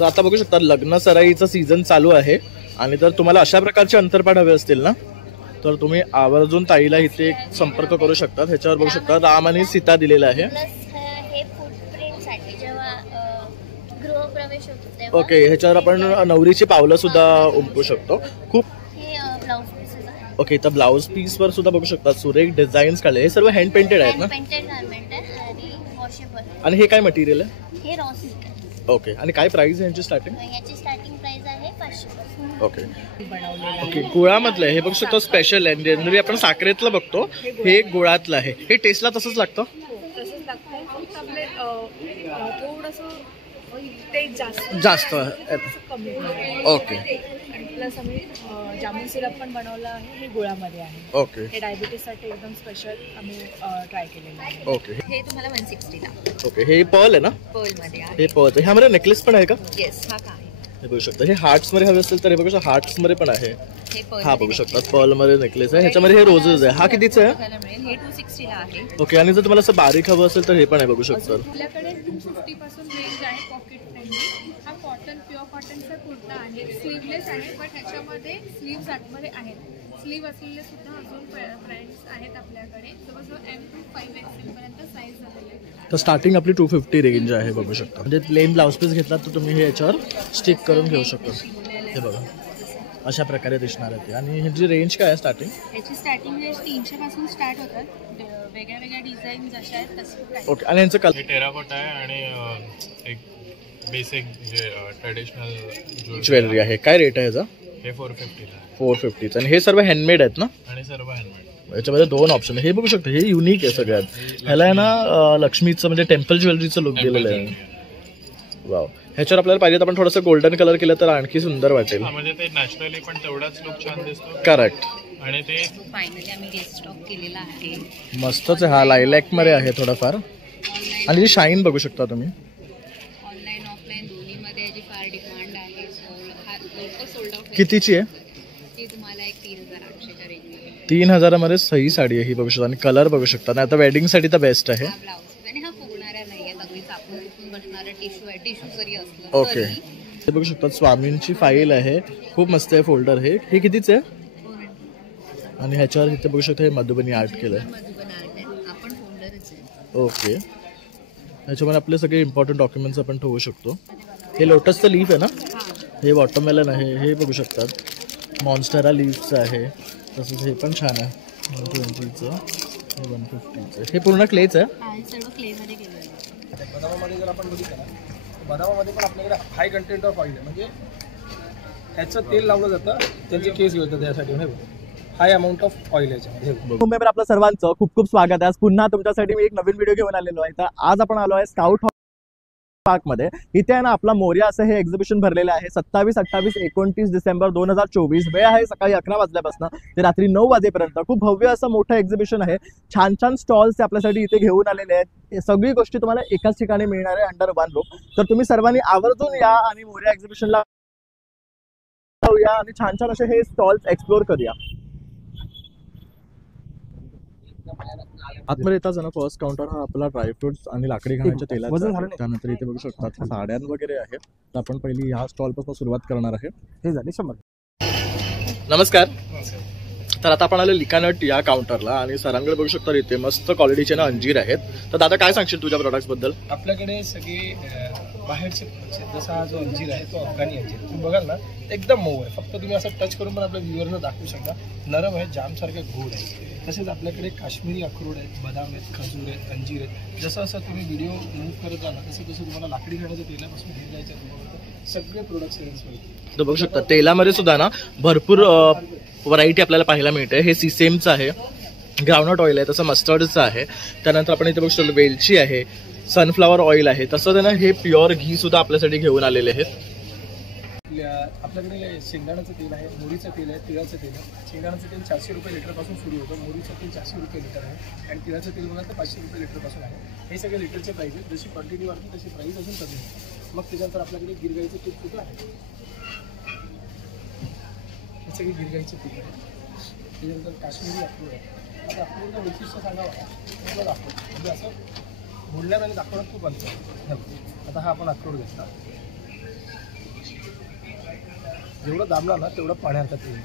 तर आता बघू शकता लग्न सराईचा सीझन चालू आहे आणि जर तुम्हाला अशा प्रकारचे अंतरपाट हवे असतील ना तर तुम्ही आवर्जून ताईला इथे संपर्क करू शकता. ह्याच्यावर बघू शकता राम आणि सीता दिलेला आहे. ओके, ह्याच्यावर आपण नवरीची पावलं सुद्धा उमटू शकतो. खूप ओके, तर ब्लाउज पीस वर सुद्धा बघू शकता सुरेख डिझाईन्स काढले. हे सर्व हँड पेंटेड आहेत ना आणि हे काय मटेरियल आहे? ओके, आणि काय प्राइस आहे यांची स्टार्टिंग? प्राइस आहे 500. ओके ओके, गुळामधलं आहे हे बघू शकतो. स्पेशल आहे. जनरली आपण साखरेतलं बघतो, हे गुळातलं आहे. हे टेस्टला तसंच लागतं? तसंच लागतं, फक्त आपले थोडंसं जास्त कमी. ओके, आणि प्लस आम्ही जामून सिरप पण बनवलं आहे, हे गुळामध्ये आहे. ओके, हे डायबिटीससाठी एकदम स्पेशल आम्ही ट्राय केलेलं आहे. ओके, हे तुम्हाला 160 ला. ओके, हे पर्ल आहे ना? पर्ल मध्ये आहे. हे पर्ल. ह्यामध्ये नेकलेस पण आहे का? येस, हा काय हे बघू शकता. हे हार्ट्स मध्ये हवे असेल तर हे बघू शकता हार्ट्स मध्ये पण आहे. हा बघू शकता पर्ल मध्ये नेकलेस आहे. ह्याच्यामध्ये हे रोजेस आहे. हा कितीचा आहे? हे 260 ला आहे. ओके, आणि जर तुम्हाला असं बारीक हवं असेल तर हे पण आहे बघू शकता. आपल्याकडे 250 पासून रेंज आहे पॉकेट फ्रेंडली. हा कॉटन प्युअर कॉटनचा कुर्ता आहे, स्लीवलेस आहे, पण ह्याच्यामध्ये स्लीव्स आतमध्ये आहेत. स्लीव असलेले सुद्धा अजून ब्रँड्स आहेत आपल्याकडे. जवळजवळ M to 5XL पर्यंत साईज झालेले आहेत. तर स्टार्टिंग आपली 250 रेंज आहे बघू शकता. म्हणजे प्लेन ब्लाउज पीस घेतला तर तुम्ही हे याच्यावर स्टिक करून घेऊ शकता. हे बघा अशा प्रकारे दिसणार आहे. आणि ह्याची रेंज काय आहे स्टार्टिंग? याची स्टार्टिंग रेंज 300 पासून स्टार्ट होतात. वेगळ्या वेगळ्या डिझाईन जशा आहेत तसं. ओके, आणि यांचं कलर टेराकोटा आहे आणि एक बेसिक जे ट्रेडिशनल ज्वेलरी आहे. काय रेट आहे याचा? हे 450 ला. 450. आणि हे सर्व हँडमेड आहेत ना? आणि सर्व हँडमेड. याच्यामध्ये दोन ऑप्शन आहे. हे बघू शकता, हे युनिक आहे सगळ्यात. ह्याला आहे ना लक्ष्मीचं म्हणजे टेम्पल ज्वेलरीचं लुक दिलेलं आहे. वाव, ह्याच्यावर आपल्याला पाहिजे तर आपण थोडंसं गोल्डन कलर केलं तर आणखी सुंदर वाटेल. म्हणजे ते नॅचरली पण तेवढाच लुक छान दिसतो. करेक्ट. आणि ते फायनली आम्ही रिस्टॉक केलेला आहे. मस्तच आहे. हा लायलॅक मध्ये आहे थोडाफार. आणि शाईन बघू शकता तुम्ही. ऑनलाईन ऑफलाईन दोन्ही मध्ये याची फार डिमांड आहे. Sold out. कितीची आहे? ती तुम्हाला एक 3800च्या रेंज मध्ये. 3000 मध्ये सही साडी आहे ही बघू शकता. आणि कलर बघू शकता. आणि आता वेडिंग साठी तर बेस्ट आहे. हा ब्लाउज आणि हा फुगणारा नाहीये, अगदी चापून बसणारा टिश्यू आहे. टिश्यू जरी असलं ओके, हे बघू शकता स्वामींची फाईल आहे. खूप मस्त आहे फोल्डर. हे कितीच आहे? आणि ह्याच्यावर इथे बघू शकता हे मधुबनी आर्ट केलंय. मधुबन आर्ट आहे. आपण फोल्डरच आहे. ओके, ह्याच्यामध्ये आपले सगळे इम्पॉर्टंट डॉक्युमेंट्स आपण ठेवू शकतो. हे लोटसचं लीफ आहे ना? हे वॉटरमेलन आहे. हे बघू शकतात मॉन्स्टेरा लीफचं आहे. तसंच हे पण छान आहे 120चं. हे 150चं. हे पूर्ण क्लेच आहे. हे सर्व क्ले मध्ये केलेलं आहे. बदामामध्ये जर आपण बघितलं ना, बदामामध्ये पण आपल्याकडे हाय कंटेंट ऑफ ऑइल आहे. म्हणजे ह्याचं तेल लावलं जातं, त्यांचे केस घेतात त्यासाठी. हाय अमाऊंट ऑफ ऑइल याच्यामध्ये. मुंबईवर आपलं सर्वांचं खूप खूप स्वागत आहे. आज पुन्हा तुमच्यासाठी मी एक नवीन व्हिडिओ घेऊन आलेलो आहे. तर आज आपण आलो आहे स्काउट पार्क मध्ये. इथे आहे ना आपला मोर्या असं हे एक्झिबिशन भरलेलं आहे. 27, 28, 29 डिसेंबर 2024. वेळ आहे सकाळी 11 वाजल्यापासून ते रात्री 9 वाजेपर्यंत. खूप भव्य असं मोठं एक्झिबिशन आहे. छान छान स्टॉल्स आपल्यासाठी इथे घेऊन आलेले आहेत. सगळी गोष्टी तुम्हाला एकाच ठिकाणी मिळणार आहे अंडर वन रूफ. तर तुम्ही सर्वांनी आवर्जून या आणि मोर्या एक्झिबिशनला जाऊया आणि छान छान असे हे स्टॉल्स एक्सप्लोर करूया. आतमध्ये येताच ना फर्स्ट काउंटर हा आपला ड्रायफ्रुट्स आणि लाकडी घाण्याच्या तेलाचा आहे. त्यानंतर इथे बघू शकतात साड्या वगैरे आहेत. तर आपण पहिली ह्या स्टॉल पासून सुरुवात करणार आहे. हे झाले 100. नमस्कार. तर आता आपण आलो लिकानट या काउंटरला आणि सरांकडे बघू शकता इथे मस्त क्वालिटीचे ना अंजीर आहेत. तर दादा काय सांगशील तुझ्या प्रोडक्ट्स बद्दल? आपल्याकडे सगळे बाहेरचे प्रोडक्ट्स. जसा हा जो अंजीर आहे तो अफगाणी अंजीर. तुम्ही बघाल ना एकदम मऊ आहे. फक्त तुम्ही असं टच करून पण आपल्या व्ह्यूअरला दाखवू शकता. नरम आहे, जामसारखे गोड आहे. तसेच आपल्याकडे काश्मीरी अक्रोड आहेत, बदाम आहेत, खजूर आहेत, अंजीर आहेत. जसं असं तुम्ही व्हिडिओ मूव्ह करत जाणार तसं तसं तुम्हाला लाकडी घाण्याच्या तेलापासून घेत जायचं सगळे प्रोडक्ट्स मिळतील. तर बघू शकता तेलामध्ये सुद्धा ना भरपूर व्हरायटी आपल्याला पाहायला मिळते. हे सीसेमचं आहे, ग्राउंडनट ऑइल आहे, तसं मस्टर्डचं आहे. त्यानंतर आपण इथे बघू शकतो वेलची आहे, सनफ्लॉवर ऑइल आहे. तसं त्यांना हे प्युअर घी सुद्धा आपल्यासाठी घेऊन आलेले आहेत. आपल्याकडे शेंगदाण्याचं तेल आहे, मोहरीचं तेल आहे, तिळाचं तेल आहे. शेंगदाण्याचं तेल 400 रुपये लिटरपासून सुरू होतं. मोहरीचं तेल 400 रुपये लिटर आहे. आणि तिळाचं तेल बघाल तर 500 रुपये लिटरपासून आहे. हे सगळे लिटरचे प्राईस आहेत. जशी क्वांटिटी वाढते तशी प्राईस अजून कमी होते. मग त्याच्यानंतर आपल्याकडे गिरगाईचं तूप सुद्धा आहे. हे सगळे गिरगाईचे तूप आहे. त्याच्यानंतर काश्मीरी अक्रोड आहे. आता अक्रोडचं वैशिष्ट्य सांगावं का दाखवतो. म्हणजे असं बोलण्यामध्ये दाखवण्यात खूप अंतर. आता हा आपण अक्रोड घेतला. जेवढं दाबला ना तेवढं पाण्यात येईल.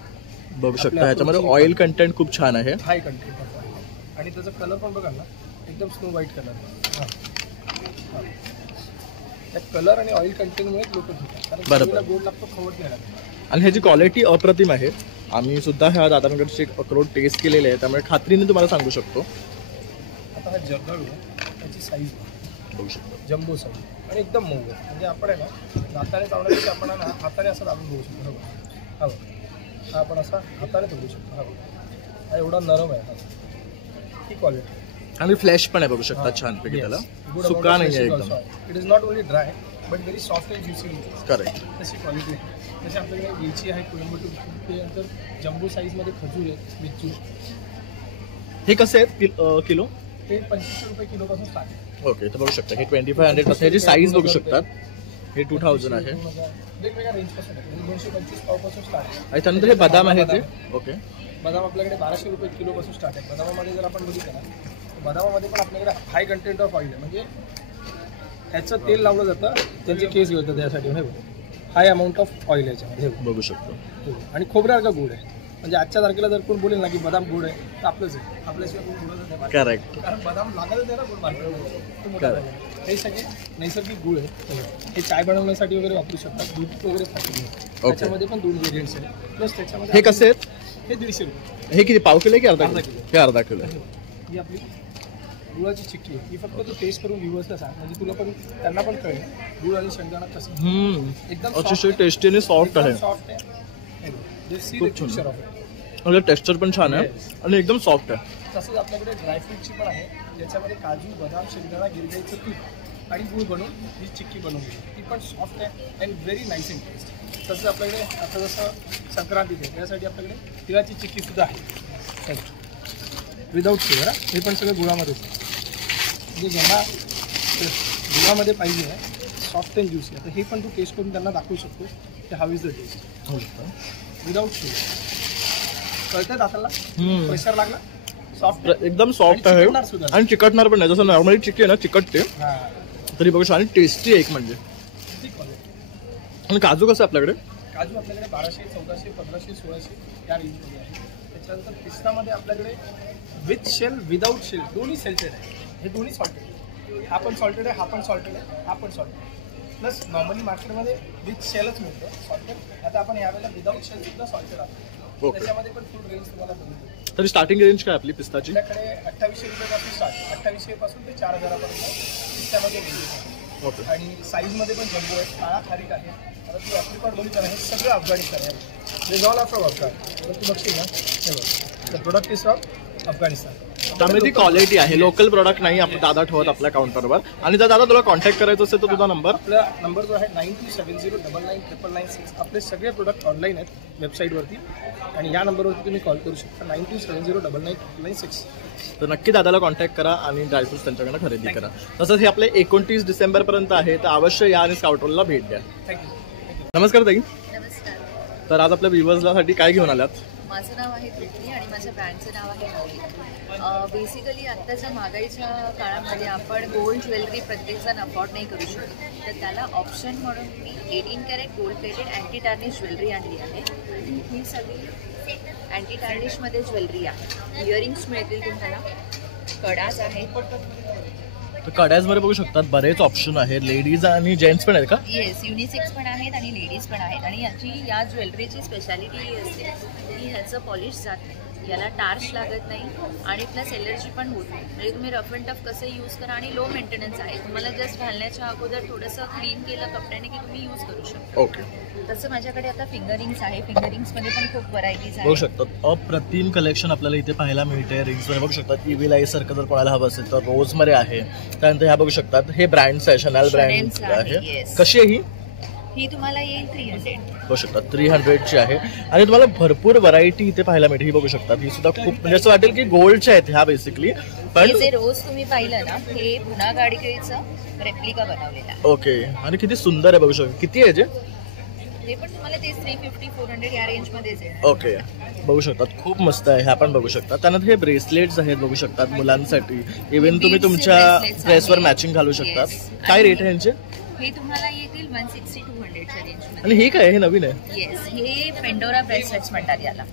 बघू शकता ह्याच्यामध्ये ऑइल कंटेंट खूप छान आहे. हाय कंटेंट ऑफ ऑइल आणि त्याचा कलर पण बघा ना एकदम स्नो व्हाईट कलर. त्या कलर आणि ऑइल कंटेंटमुळे लोक घेतात कारण बरोबर. गोड लागतो, खवट नाही लागत. आणि ह्याची क्वालिटी अप्रतिम आहे. आम्ही सुद्धा ह्या दादांकडचे अक्रोड टेस्ट केलेले आहे, त्यामुळे खात्रीने तुम्हाला सांगू शकतो. आता हा जर्दाळू आहे, त्याची साईज बघू शकतो. जम्बो साईज आणि एकदम मऊ आहे. म्हणजे आपण आहे ना दाताने चावण्यापेक्षा आपण आहे ना हाताने असं दाबून बघू शकतो. हा बघा, हा आपण असा हाताने तोडू शकतो. हा बघा, हा एवढा नरम आहे. हा ही क्वालिटी आणि फ्लॅश पण आहे बघू शकता छानपैकी. त्याला सुका नाही आहे एकदम. It is not only dry but very soft and juicy. Correct. तशी क्वालिटी आहे. जशी आपल्याकडे वेलची आहे, कोइंबतूर, त्यानंतर जम्बो साईजमध्ये खजूर आहे, मिरची. हे कसे आहेत किलो? ते 2500 रुपये किलोपासून स्टार्ट आहे. ओके, तर बघू शकता हे 2500 पासून. ह्याची साईज बघू शकतात. हे 2000 आहे. वेगवेगळ्या रेंजपासून आहे. 225 पावपासून स्टार्ट आहे. आणि त्यानंतर हे बदाम आहे ते. ओके, बदाम आपल्याकडे 1200 रुपये किलोपासून स्टार्ट आहे. बदामामध्ये जर आपण बघितलं ना, बदामामध्ये पण आपल्याकडे हाय कंटेंट ऑफ ऑइल आहे. म्हणजे ह्याचं तेल लावलं जातं, त्यांचे केस घेतात त्यासाठी. हाय अमाऊंट ऑफ ऑइल याच्यामध्ये बघू शकतो. आणि खोबऱ्यासारखा गोड आहे. म्हणजे आजच्या तारखेला जर कोण बोलेल ना की बदाम गोड आहे तर आपलंच आहे. आपल्याशिवाय कोण गोडच नाही. करेक्ट. कारण बदाम लागतच आहे ना गोड मार्केटमध्ये. हे सगळे नैसर्गिक गुळ आहे. हे चाय बनवण्यासाठी वगैरे वापरू शकतात. दूध वगैरे फाटली. त्याच्यामध्ये पण 2 व्हेरियंट्स आहेत. प्लस त्याच्यामध्ये हे कसे आहेत? हे 150 रुपये. हे किती, पाव किलो की अर्धा अर्धा किलो? किलो. हे अर्धा किलो आहे. ही आपली गुळाची चिक्की आहे. ही फक्त तू टेस्ट करून व्ह्यूअर्सला सांग, म्हणजे तुला पण त्यांना पण कळेल गुळ आणि शेंगदाणा कसं एकदम अतिशय टेस्टी आणि सॉफ्ट आहे. सॉफ्ट आहे. खूप छान. टेक्स्चर आहे. म्हणजे टेक्स्चर पण छान आहे आणि एकदम सॉफ्ट आहे. तसंच आपल्याकडे ड्रायफ्रूटची पण आहे, ज्याच्यामध्ये काजू, बदाम, शेंगदाणा, गिरगाईचं तूप आणि गुळ बनवून ही चिक्की बनवली. ती पण सॉफ्ट आहे and very nice in taste. तसं आपल्याकडे आता जसं संक्रांती आहे त्यासाठी आपल्याकडे तिळाची चिक्कीसुद्धा आहे विदाऊट शुगर. हे पण सगळं गुळामध्येच आहे. म्हणजे ज्यांना गुळामध्ये पाहिजे आहे सॉफ्ट अँड ज्युसी. आता हे पण तू टेस्ट करून त्यांना दाखवू शकतो की how is the taste without sugar. कळतं दाताला? प्रेशर लागला? सॉफ्ट एकदम सॉफ्ट आहे आणि चिकटणार पण नाही. जसं नॉर्मली चिक्की आहे ना चिकटते तरी बघू शकतो. आणि टेस्टी आहे एक म्हणजे. आणि काजू कसं आपल्याकडे? काजू आपल्याकडे 1200, 1400, 1500, 1600 या रेंजमध्ये आहे. त्याच्यानंतर पिस्तामध्ये आपल्याकडे विथ शेल, विदाऊट शेल दोन्ही सेल्टेड आहे. हे दोन्ही सॉल्टेड. हा पण सॉल्टेड आहे, हा पण सॉल्टेड आहे, हा पण सॉल्टेड. प्लस नॉर्मली मार्केटमध्ये विथ शेलच मिळतो सॉल्टेड. आता आपण यावेळेला विदाऊट शेल सुद्धा सॉल्टेड आहे. त्याच्यामध्ये पण फुल रेंज तुम्हाला मिळते. तरी स्टार्टिंग रेंज काय आपली पिस्ताची? आपल्याकडे 2800 रुपयापासून स्टार्ट. 2800 पासून ते 4000 पर्यंत पिस्त्यामध्ये रेंज आहे. आणि साईजमध्ये पण जम्बो आहे, काळा खारीक आहे. आता तू ॲप्रिकॉट बघितलं ना, हे सगळं अफगाणिस्तान आहे. दिस ऑल फ्रॉम अफगाण. तर तू बघशील ना, हे बघ the product is from Afghanistan. त्यामुळे ती क्वालिटी आहे. लोकल प्रोडक्ट नाही आपण दादा ठेवत आपल्या काउंटरवर. आणि जर दादा तुला कॉन्टॅक्ट करायचं असेल तर तुझा नंबर? आपला नंबर जो आहे 9270999996. आपले सगळे प्रोडक्ट ऑनलाईन आहेत वेबसाईटवरती आणि या नंबरवरती तुम्ही कॉल करू शकता 9270999996. तर नक्की दादाला कॉन्टॅक्ट करा आणि ड्रायफ्रूट्स त्यांच्याकडनं खरेदी करा. तसंच हे आपले 29 डिसेंबरपर्यंत आहे, तर अवश्य या आणि स्काउटरला भेट द्या. थँक्यू. नमस्कार ताई. नमस्कार. तर आज आपल्या व्ह्युअर्ससाठी काय घेऊन आल्यात? माझं नाव आहे तृप्ती आणि माझ्या ब्रँडचं नाव आहे मौली. बेसिकली आत्ताच्या महागाईच्या काळामध्ये आपण गोल्ड ज्वेलरी प्रत्येकजण अफोर्ड नाही करू शकत. तर त्याला ऑप्शन म्हणून मी 18 carat gold plated anti tarnish jewellery आणली आहे. ही सगळी अँटी टार्निशमध्ये ज्वेलरी आहे. इयरिंग्स मिळतील तुम्हाला, कडाज आहेत. तर कड्याजमध्ये बघू शकतात बरेच ऑप्शन आहेत. लेडीज आणि जेंट्स पण आहेत का? येस, युनिसेक्स पण आहेत आणि लेडीज पण आहेत. आणि या ज्वेलरीची स्पेशालिटी ही असते की ह्याचं पॉलिश जात नाही, याला टार्च लागत नाही आणि प्लस एलर्जी पण होत नाही. म्हणजे तुम्ही रफ अँड टफ कसं यूज करा आणि लो मेंटेनन्स आहे. तुम्हाला जस्ट घालण्याच्या अगोदर थोडंसं क्लीन केलं कपड्याने की तुम्ही यूज करू शकता. ओके. तसं माझ्याकडे आता फिंगरिंग्स आहे. फिंगरिंग्समध्ये पण खूप व्हरायटीज बघू आहेत. शकतात अप्रतिम कलेक्शन आपल्याला इथे पाहायला मिळते. रिंग्समध्ये बघू शकतात इव्हिल आय सारखं जर कोणाला हवं असेल तर रोजमध्ये आहे. त्यानंतर ह्या बघू शकतात हे ब्रँड्स आहे, शनॅल ब्रँड आहे. yes. कशी आहे ही? ही तुम्हाला येईल 300. बघू शकतात 300ची आहे. आणि तुम्हाला भरपूर व्हरायटी इथे पाहायला मिळते. ही बघू शकतात ही सुद्धा खूप म्हणजे असं वाटेल की गोल्डच्या आहेत ह्या बेसिकली. पण हे जे रोज तुम्ही पाहिलं ना, हे पुन्हा गाडगेचं रेप्लिका बनवलेला आहे. ओके. आणि किती सुंदर आहे बघू शकता. किती आहे जे? हे पण तुम्हाला ते 350-400 या रेंजमध्येच आहे. ओके. बघू शकतात खूप मस्त आहे. ह्या पण बघू शकतात. त्यानंतर हे ब्रेसलेट्स आहेत बघू शकतात मुलांसाठी. इव्हन तुम्ही तुमच्या ड्रेसवर मॅचिंग घालू शकतात. काय रेट आहे यांचे? हे तुम्हाला येतील 160-200च्या रेंजमध्ये. आणि हे काय हे नवीन आहे? येस, हे पेंडोरा ब्रेसलेट्स म्हणतात याला.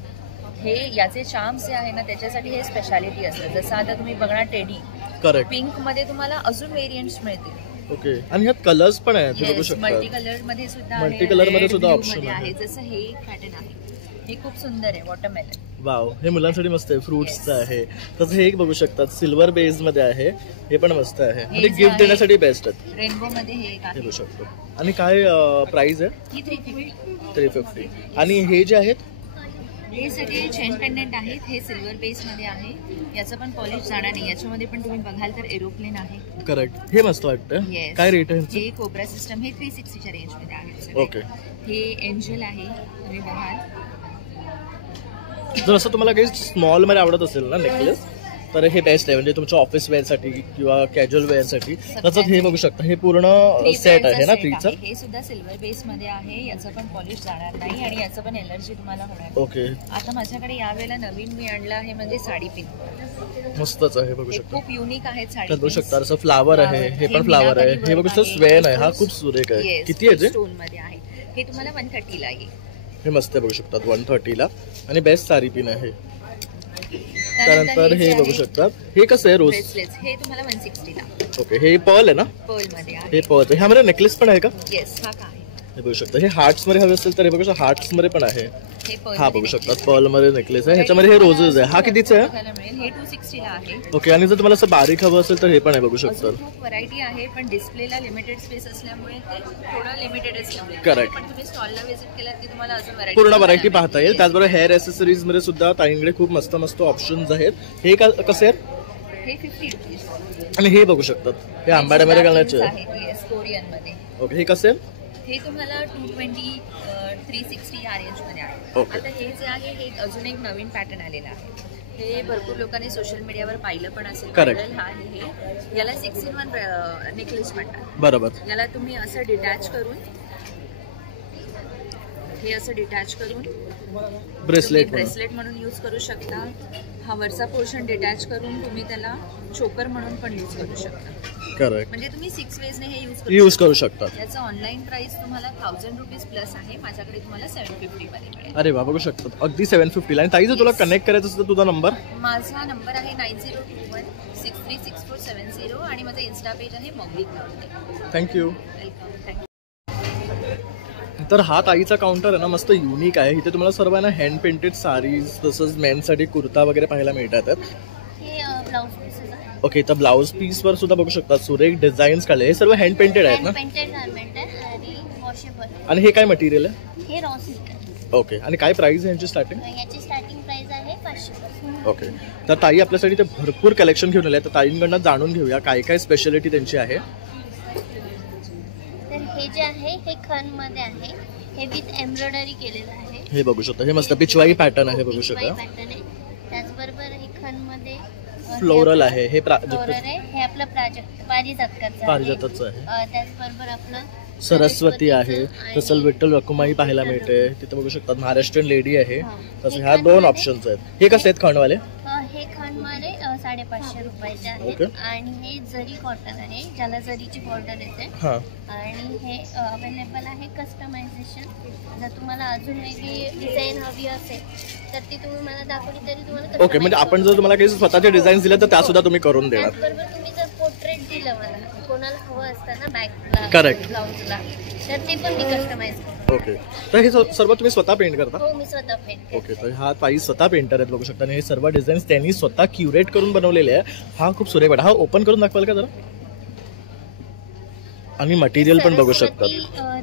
हे याचे चार्म्स जे आहे ना त्याच्यासाठी हे स्पेशालिटी असतं. जसं आता तुम्ही बघणार टेडी करेक्ट. पिंक मध्ये तुम्हाला अजून व्हेरियंट्स मिळतील. ओके. आणि ह्यात कलर्स पण आहेत, हे बघू मल्टी शकता. कलर मध्ये सुद्धा मल्टी कलर मध्ये सुद्धा blue ऑप्शन मध्ये आहे. आहे. जसं हे पॅटर्न आहे, हे खूप सुंदर आहे, वॉटरमेलन. वाव, हे मुलांसाठी मस्त आहे, फ्रुट्सचं आहे. तसं हे एक बघू शकतात, सिल्वर बेस मध्ये आहे, हे पण मस्त आहे. म्हणजे जे गिफ्ट आहे- देण्यासाठी बेस्ट आहेत. रेनबो मध्ये हे एक हे आहे, बघू शकतो. आणि काय प्राइस आहे? ही 350. 350. आणि हे जे आहेत हे सगळे चेन पेंडंट आहेत. हे सिल्वर बेस मध्ये आहे. याचं पण पॉलिश जाणार नाही. याच्यामध्ये पण तुम्ही बघाल तर एरोप्लेन आहे. करेक्ट. हे मस्त वाटतं. Yes. काय रेट आहे ह्याचं? हे कोब्रा सिस्टम, हे 360च्या रेंज मध्ये आहे सगळे. ओके. हे एंजल आहे, तुम्ही बघाल. जर असं तुम्हाला काही स्मॉल मध्ये आवडत असेल ना नेकलेस, तर हे बेस्ट आहे. म्हणजे तुमच्या ऑफिस वेअरसाठी किंवा कॅज्युअल वेअरसाठी. तसंच हे बघू शकता, हे पूर्ण सेट आहे ना 3चा. हे सुद्धा सिल्वर बेस मध्ये आहे. याचं पण पॉलिश जाणार नाही आणि याचं पण एलर्जी तुम्हाला होणार नाही. ओके. आता माझ्याकडे यावेळेला नवीन मी आणलं आहे म्हणजे साडी पिन. मस्तच आहे, बघू हे शकता. खूप युनिक आहेत साडी त्यात बघू pins. शकता असं फ्लावर आहे, हे पण फ्लावर आहे. हे बघू शकता स्वेन आहे, हा खूप सुरेख आहे. Yes, किती आहे ते? स्टोन मध्ये आहे. हे तुम्हाला 130 ला आहे. हे मस्त आहे, बघू शकतात 130 ला. आणि बेस्ट साडी पिन आहे. त्यानंतर हे बघू शकतात, हे कसं आहे रोज? ब्रेसलेट्स, हे तुम्हाला 160 ला. ओके. हे पर्ल आहे ना? पर्ल मध्ये आहे. हे पर्ल. ह्यामध्ये नेकलेस पण आहे का? येस, हा का आहे. हे बघू शकता. हे हार्ट्स मध्ये हवे असेल तर हे बघू शकता, हार्ट्स मध्ये पण आहे. हे pearl हा मध्ये बघू शकतात, necklace पर्ल मध्ये नेकलेस आहे. ह्याच्यामध्ये हे रोजेस आहे. हा कितीचा आहे? बघायला मिळेल. हे 260 ला आहे. ओके. आणि जर तुम्हाला असं बारीक हवं असेल तर हे पण आहे, बघू शकता. अजून खूप व्हरायटी आहे, पण डिस्प्लेला लिमिटेड स्पेस असल्यामुळे ते थोडं लिमिटेड असल्यामुळे. Correct. पण तुम्ही स्टॉलला व्हिजिट केलात की तुम्हाला अजून पूर्ण व्हरायटी पाहता येईल. त्याचबरोबर हेअर ऍसेसरीज मध्ये सुद्धा ताईंकडे खूप मस्त मस्त ऑप्शन्स आहेत. हे कसे आहेत? हे 50 रुपीज. आणि हे बघू शकतात, हे आंबाड्यामध्ये घालण्याचे आहे. आहेत. येस, कोरियन मध्ये. ओके. हे कसे आहेत? हे तुम्हाला 220, 360 या रेंज मध्ये आहे. Okay. आता हे जे आहे हे अजून एक नवीन पॅटर्न आलेलं आहे. हे भरपूर लोकांनी सोशल मीडियावर पाहिलं पण असेल. Correct. Viral हा आहे हे. याला 6-in-1 नेकलेस म्हणतात. बरोबर. याला तुम्ही असं डिटॅच करून, हे असं डिटॅच करून ब्रेसलेट म्हणून. ब्रेसलेट म्हणून यूज करू शकता. हा वरचा पोर्शन डिटॅच करून तुम्ही त्याला चोकर म्हणून पण यूज करू शकता. करेक्ट. म्हणजे तुम्ही 6 वेजने हे यूज करू शकतात. याचं ऑनलाईन प्राइस तुम्हाला 1000 रुपीज प्लस आहे. माझ्याकडे तुम्हाला 750 मध्ये मिळेल. अरे वा, बघू शकतात अगदी 750 ला. आणि ताई जर तुला कनेक्ट करायचं असेल तर तुझा नंबर? माझा नंबर आहे 9021636470 आणि माझा इन्स्टा पेज आहे मौलिक नावडे. थँक्यू. वेलकम. थँक्यू. तर हा ताईचा काउंटर आहे ना, मस्त युनिक आहे. इथे तुम्हाला सर्व ना हँड पेंटेड साडीज, तसंच मेनसाठी कुर्ता वगैरे पाहायला मिळतात. हे ब्लाउज पीसेस आहे. ओके. तर ब्लाऊज पीस वर सुद्धा बघू शकता सुरेख डिझाईन्स काढले. हे सर्व हँड पेंटेड आहेत ना? पेंटेड गारमेंट आहे आणि वॉशेबल. आणि हे काय मटेरियल आहे? हे रॉ सिल्क आहे. ओके. आणि काय प्राइस आहे यांची स्टार्टिंग? याची स्टार्टिंग प्राइस आहे 500 पासून. ओके. तर ताई आपल्यासाठी ते भरपूर कलेक्शन घेऊन आले. तर ताईंकडनं जाणून घेऊया काय काय स्पेशालिटी त्यांची आहे. तर हे जे आहे हे खण मध्ये आहे. हे विथ एम्ब्रॉयडरी केलेलं आहे. हे बघू शकता, हे मस्त पिचवाई पॅटर्न आहे, बघू शकता. पॅटर्न आहे. त्याचबरोबर हे खण मध्ये फ्लोरल आहे. हे फ्लोरल आहे. हे आपलं पारिजातकाचं आहे. पारिजातच आहे. त्याचबरोबर आपलं सरस्वती आहे. तसं विठ्ठल रखुमाई पाहायला मिळते. तिथे बघू शकतात महाराष्ट्रीयन लेडी आहे. तसं ह्या दोन ऑप्शन्स आहेत. हे कसे आहेत खणवाले? हे खणमारे 550 रुपयाचे ओके. आहे. आणि हे जरी कॉटन आहे, ज्याला जरीची बॉर्डर येते. हां. आणि हे अवेलेबल आहे कस्टमायझेशन. जर तुम्हाला अजून वेगळी डिझाईन हवी असेल तर ती तुम्ही मला दाखवली तरी तुम्हाला. ओके. म्हणजे आपण जर तुम्हाला काही स्वतःचे डिझाईन दिले तर त्या सुद्धा तुम्ही करून देणार? त्याचबरोबर तुम्ही जर पोर्ट्रेट दिलं मला, कोणाला हवं असतं ना बॅकला, Correct. ब्लाउजला, तर ते पण मी कस्टमाइज करतो. ओके. तर हे सर्व तुम्ही स्वतः पेंट करता? हो, मी स्वतः पेंट. ओके. तर हा ताई स्वतः पेंटर आहेत, बघू शकता. आणि हे सर्व डिझाईन्स त्यांनी स्वतः क्युरेट करून बनवलेले आहे. हा खूप सुरेख वाटत. हा ओपन करून दाखवाल का जरा? आणि मटेरियल पण बघू शकतात.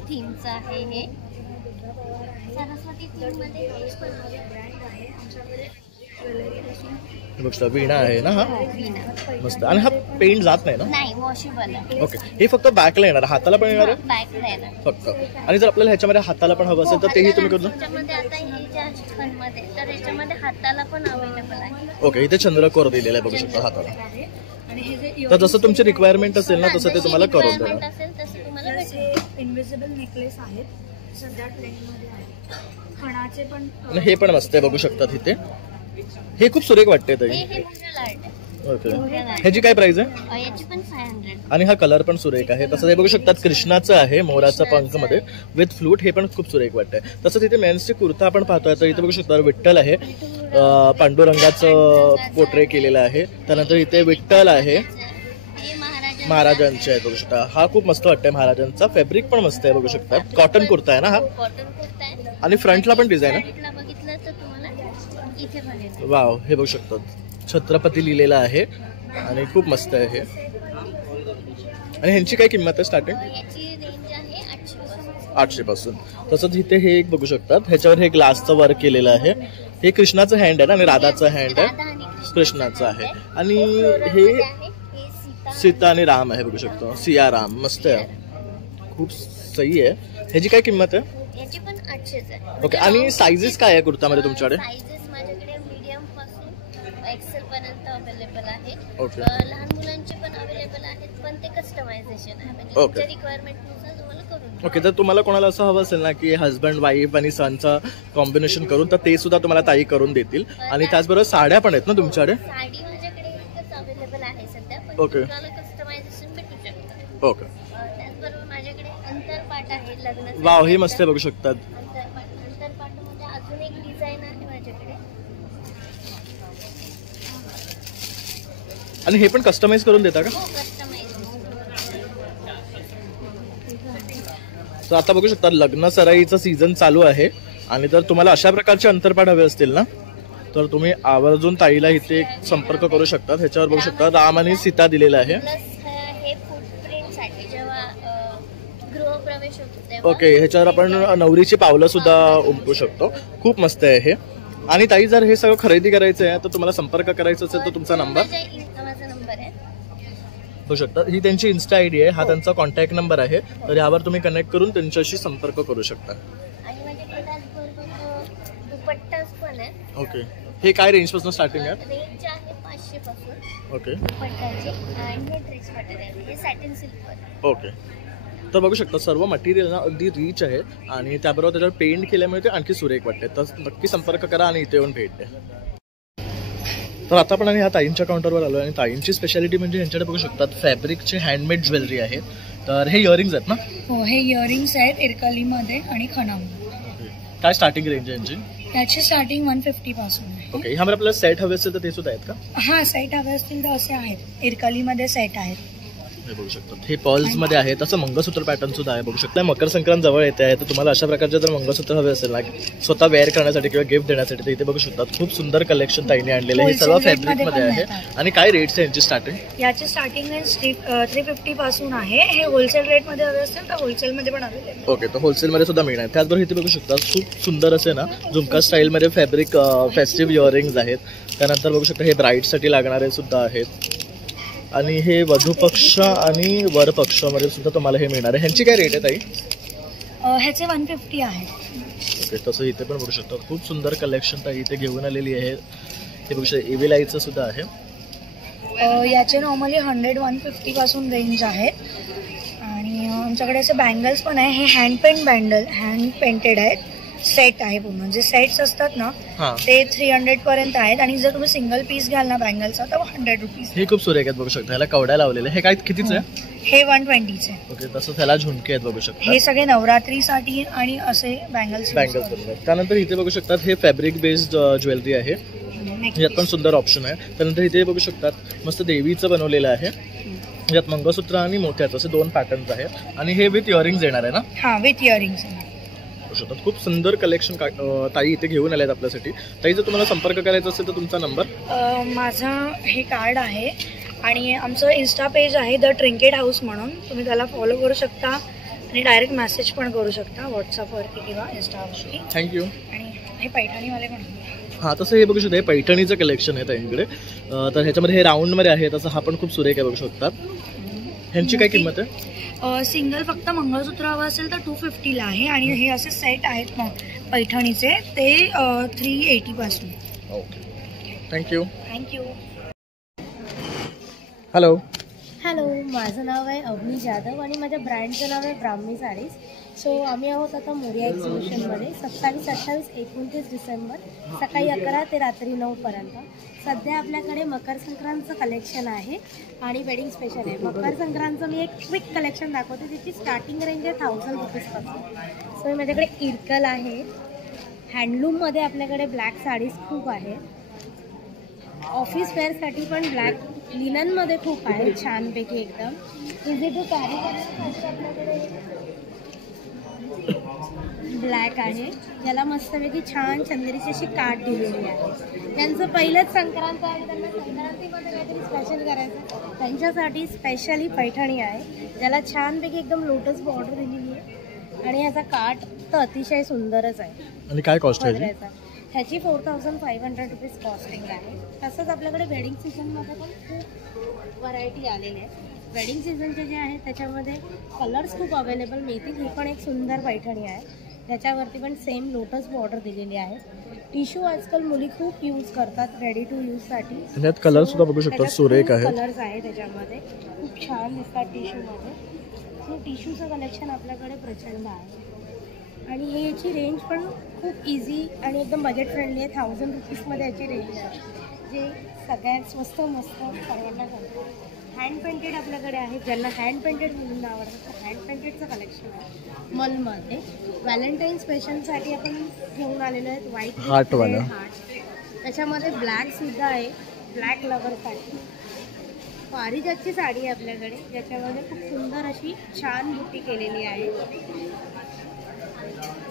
थीमचं आहे हे. सरस्वती थीम मध्ये हे पण ब्रँड आहे आमच्याकडे. हे बघू शकता, वीणा आहे ना हा? वीणा. मस्त. आणि हा पेंट जात नाही ना? नाही, वॉशेबल आहे. ओके. हे फक्त बॅकला येणार, हाताला पण येणार आहे बॅकला येणार फक्त. आणि जर आपल्याला ह्याच्यामध्ये हाताला पण हवं असेल तर तेही तुम्ही करू? त्याच्यामध्ये आता हे ज्या खणमध्ये तर याच्यामध्ये हाताला पण अवेलेबल आहे. ओके. इथे चंद्रकोर दिलेलं आहे, बघू शकता हाताला. आणि हे जे तर जसं तुमची रिक्वायरमेंट असेल ना तसं ते तुम्हाला करून Requirement देणार. असेल तसं तुम्हाला भेटेल. हे इन्व्हिजिबल नेकलेस आहेत, सध्या ट्रेंडमध्ये आहेत. खणाचे पण आणि हे पण मस्त आहे, बघू शकतात इथे. हे खूप सुरेख वाटते ताई. हे मुरल आर्ट आहे. ओके, एवढ्या गाड्या. ह्याची काय प्राइस आहे? याची पण 500. आणि हा कलर पण सुरेख आहे. तसं हे बघू शकतात कृष्णाचं आहे मोराचा पंख मध्ये विथ फ्लूट, हे पण खूप सुरेख वाटतंय. तसंच इथे मेन्सचे कुर्ता आपण पाहतोय. तर इथे बघू शकता विठ्ठल आहे, पांडुरंगाचं पोर्ट्रे केलेलं आहे. त्यानंतर इथे विठ्ठल आहे, हे महाराजांचे आहे बघू शकता. हा खूप मस्त वाटतंय महाराजांचा. फॅब्रिक पण मस्त आहे बघू शकता. कॉटन कुर्ता आहे ना हा, कॉटन कुर्ता आहे. आणि फ्रंटला पण डिझाईन आहे. फ्रंटला बघितलं तर तुम्हाला इथे पण येतं. वाव, हे बघू शकतात छत्रपती लिहिलेलं आहे आणि खूप मस्त आहे हे. आणि ह्यांची काय किंमत आहे स्टार्टिंग? याची रेंज आहे 800 800 पासून. तसंच इथे हे एक बघू शकतात, ह्याच्यावर हे ग्लासचं वर्क केलेलं आहे. हे कृष्णाचं हँड आहे ना, आणि राधाचं हँड आहे, कृष्णाचं आहे. आणि हे सीता आणि राम आहे बघू शकतो, सिया राम. मस्त आहे, खूप सही आहे. ह्याची काय किंमत आहे? याची पण 800 आहे. ओके, आणि सायझेस काय आहे कुर्तामध्ये तुमच्याकडे? साइजेस माझ्याकडे मीडियम पासून एक्सेल पर्यंत अवेलेबल आहे. ओके. लहान मुलांचे पण अवेलेबल आहेत, पण ते कस्टमायझेशन आहे, म्हणजे ओके. तुमच्या रिक्वायरमेंटनुसार तुम्हाला करून ओके, तर तुम्हाला कोणाला असं हवं असेल ना की हस्बंड वाईफ आणि सनचा कॉम्बिनेशन करून, तर ते सुद्धा तुम्हाला ताई करून देतील. आणि त्याचबरोबर साड्या पण आहेत ना तुमच्याकडे? साडी माझ्याकडे एकच अवेलेबल आहे सध्या, पण ओके. तुम्हाला कस्टमायझेशन भेटू शकतं. ओके, त्याचबरोबर माझ्याकडे अंतरपाट आहे लग्न. वाव, हे मस्त आहे बघू शकतात. अंतरपाटामध्ये अजून एक डिझाईन आहे माझ्याकडे. आणि हे पण कस्टमाइज करून देता का? तर आता बघू शकता लग्न सराईचा सीझन चालू आहे, आणि जर तुम्हाला अशा प्रकारचे अंतरपाट हवे असतील ना, तर तुम्ही आवर्जून ताईला इथे संपर्क करू शकता. ह्याच्यावर बघू शकता राम आणि सीता दिलेलं आहे. प्लस हे फुटप्रिंट साठी जेव्हा गृहप्रवेश होतो तेव्हा. ओके, ह्याच्यावर आपण नवरीची पावलं सुद्धा उमटू शकतो. खूप मस्त आहे हे. आणि ताई, जर हे सगळं खरेदी करायचं आहे तर तुम्हाला संपर्क करायचा असेल तर तुमचा नंबर? माझा नंबर आहे. होऊ शकता. ही त्यांची इन्स्टा आयडी आहे, हा त्यांचा कॉन्टॅक्ट नंबर आहे. तर यावर तुम्ही कनेक्ट करून त्यांच्याशी संपर्क करू शकता. आणि माझ्याकडे त्याचबरोबर दुपट्टास पण आहे. ओके, हे काय रेंज पासून स्टार्टिंग आहे? रेंज आहे 500 पासून ओके, दुपट्टाचे. आणि हे ड्रेस मटेरियल आहे, हे सॅटिन सिल्कवर. ओके. तर बघू शकता सर्व मटेरियल ना अगदी रिच आहे, आणि त्याबरोबर त्याच्यावर पेंट केल्यामुळे ते आणखी सुरेख वाटते. तर नक्की संपर्क करा आणि इथे येऊन भेट द्या. तर आता आपण ह्या ताईंच्या काउंटरवर आलो, आणि ताईंची स्पेशालिटी म्हणजे यांच्याकडे बघू शकतात फॅब्रिकचे हँडमेड ज्वेलरी आहे. तर हे इयरिंग्स आहेत ना? हो, हे इयरिंग्स आहेत इरकलीमध्ये आणि खणामध्ये. काय स्टार्टिंग रेंज आहे यांची? त्याची स्टार्टिंग 150 पासून आहे. ओके, ह्यामध्ये आपल्याला सेट हवे असेल तर ते सुद्धा आहेत का? हा, सेट हवे असतील तर असे आहेत, इरकलीमध्ये सेट आहेत. हे बघू शकता, हे पर्ल्स मध्ये आहे. तसं मंगळसूत्र पॅटर्न सुद्धा आहे बघू शकता. मकर संक्रांत जवळ येते आहे, तर तुम्हाला अशा प्रकारचे जर मंगळसूत्र हवे असेल ना स्वतः वेअर करण्यासाठी किंवा गिफ्ट देण्यासाठी, तर इथे बघू शकतात खूप सुंदर कलेक्शन ताईने आणलेलं आहे. हे सर्व फॅब्रिक मध्ये आहे. आणि काय रेट्स आहे यांची स्टार्टिंग? याची स्टार्टिंग रेंज 350 पासून आहे. हे होलसेल रेट मध्ये हवे असतील तर होलसेल मध्ये पण अवेलेबल. ओके, तर होलसेल मध्ये सुद्धा मिळणार. त्याचबरोबर इथे बघू शकता खूप सुंदर असे ना झुमका स्टाईल मध्ये फॅब्रिक फेस्टिव्ह इयरिंग्स आहेत. त्यानंतर बघू शकता हे ब्राईड साठी लागणारे सुद्धा आहेत. आणि हे वधू पक्ष आणि वर पक्षामध्ये सुद्धा तुम्हाला हे मिळणार आहे. ह्यांची काय रेट आहे ताई? ह्याचे 150 आहे. ओके, तसं इथे पण बघू शकता खूप सुंदर कलेक्शन ताई इथे घेऊन आलेली आहे. हे बघू शकता एव्हिलाईचं सुद्धा आहे. याचे नॉर्मली 100-150 पासून रेंज आहेत. आणि आमच्याकडे असे बँगल्स पण आहे. हे हँड पेंटेड आहेत. सेट आहे पूर्ण, म्हणजे सेट्स असतात ना ते 300 पर्यंत आहेत. आणि जर तुम्ही सिंगल पीस घ्याल ना बँगलचा तर 100 रुपीज. हे खूप सुरेख आहेत बघू शकता. ह्याला कवड्या लावलेले. हे काय कितीच आहे? हे 120 आहे. ओके, तसं त्याला झुमके आहेत बघू शकता. हे सगळे नवरात्रीसाठी आणि असे बँगल्स. त्यानंतर इथे बघू शकतात हे फॅब्रिक बेस्ड ज्वेलरी आहे. यात पण सुंदर ऑप्शन आहे. त्यानंतर इथे बघू शकतात मस्त देवीचं बनवलेलं आहे. यात मंगळसूत्र आणि मोत्याचं असे 2 पॅटर्न्स आहेत. आणि हे विथ इयरिंग्स येणार आहे ना? हा, विथ इयरिंग्स. खूप सुंदर कलेक्शन ताई इथे घेऊन आले आहेत आपल्यासाठी. ताई, जर तुम्हाला संपर्क करायचा असेल तर तुमचा नंबर? माझं हे कार्ड आहे आणि आमचं इन्स्टा पेज आहे द ट्रिंकेट हाऊस म्हणून. तुम्ही त्याला फॉलो करू शकता आणि डायरेक्ट मेसेज पण करू शकता व्हॉट्सअपवरती किंवा इन्स्टावरती. थँक्यू. आणि हे पैठणीवाले पण. हां, तसं हे बघू शकता हे पैठणीचं कलेक्शन आहे ताईंकडे. तर ह्याच्यामध्ये हे राऊंडमध्ये आहे. तसं हा पण खूप सुरेख आहे बघू शकतात. ह्यांची काय किंमत आहे? सिंगल फक्त मंगळसूत्र हवं असेल तर 250 ला आहे. आणि हे असे सेट आहेत ना पैठणीचे ते 380 पासून. Okay, thank you. Thank you. Hello. Hello, माझं नाव आहे अवनी जाधव आणि माझ्या ब्रँडचं नाव आहे ब्राह्मी साडीज. सो आम्ही आहोत आता मोरिया एक्झिबिशनमध्ये 27, 28, 29 डिसेंबर सकाळी 11 ते रात्री 9 पर्यंत. सध्या आपल्याकडे मकर संक्रांतचं कलेक्शन आहे आणि वेडिंग स्पेशल आहे. मकर संक्रांतचं मी एक क्विक कलेक्शन दाखवते, ज्याची स्टार्टिंग रेंज आहे 1000 रुपीजपासून. सो माझ्याकडे इरकल आहे. हँडलूममध्ये आपल्याकडे ब्लॅक साडीज खूप आहेत. ऑफिस वेअरसाठी पण ब्लॅक लिननमध्ये खूप आहे छानपैकी एकदम इझी टू कॅरी करण्यासाठी आपल्याकडे ब्लॅक आहे. याला मस्तपैकी छान चंदेरीची अशी काठ दिलेली आहे. त्यांचं पहिलंच संक्रांत आहे, त्यांना संक्रांतीमध्ये काहीतरी स्पेशल करायचं, त्यांच्यासाठी स्पेशली पैठणी आहे ज्याला छानपैकी एकदम लोटस बॉर्डर दिलेली आहे. आणि याचा काठ तर अतिशय सुंदरच आहे. आणि काय कॉस्ट आहे पदराचा ह्याची 4500 रुपीज कॉस्टिंग आहे. तसंच आपल्याकडे वेडिंग सीझनमध्ये पण खूप व्हरायटी आलेली आहे. वेडिंग सीझनचे जे आहे त्याच्यामध्ये कलर्स खूप अवेलेबल मिळतील. ही पण एक सुंदर पैठणी आहे, त्याच्यावरती पण सेम लोटस बॉर्डर दिलेली आहे. टिश्यू आजकाल मुली खूप यूज करतात रेडी टू यूजसाठी. त्यात कलर सुद्धा बघू शकता, सुरेख आहे. कलर्स आहे त्याच्यामध्ये, खूप छान दिसतात टिश्यूमध्ये. सो टिश्यूचं कलेक्शन आपल्याकडे प्रचंड आहे. आणि हे याची रेंज पण खूप इझी आणि एकदम बजेट फ्रेंडली आहे. 1000 रुपीजमध्ये याची रेंज आहे, जे सगळ्यात स्वस्त मस्त परवडण्यासारखं. हँड पेंटेड आपल्याकडे आहे. ज्यांना हँड पेंटेड मुलींना आवडतं तर हँड पेंटेडचं कलेक्शन आहे मलमध्ये. व्हॅलेंटाईन स्पेशलसाठी आपण घेऊन आलेलो आहेत व्हाईट हार्टवाला हार्ट. त्याच्यामध्ये ब्लॅकसुद्धा आहे ब्लॅक लवरसाठी. पारिजातची साडी आहे आपल्याकडे, ज्याच्यामध्ये खूप सुंदर अशी छान बुट्टी केलेली आहे.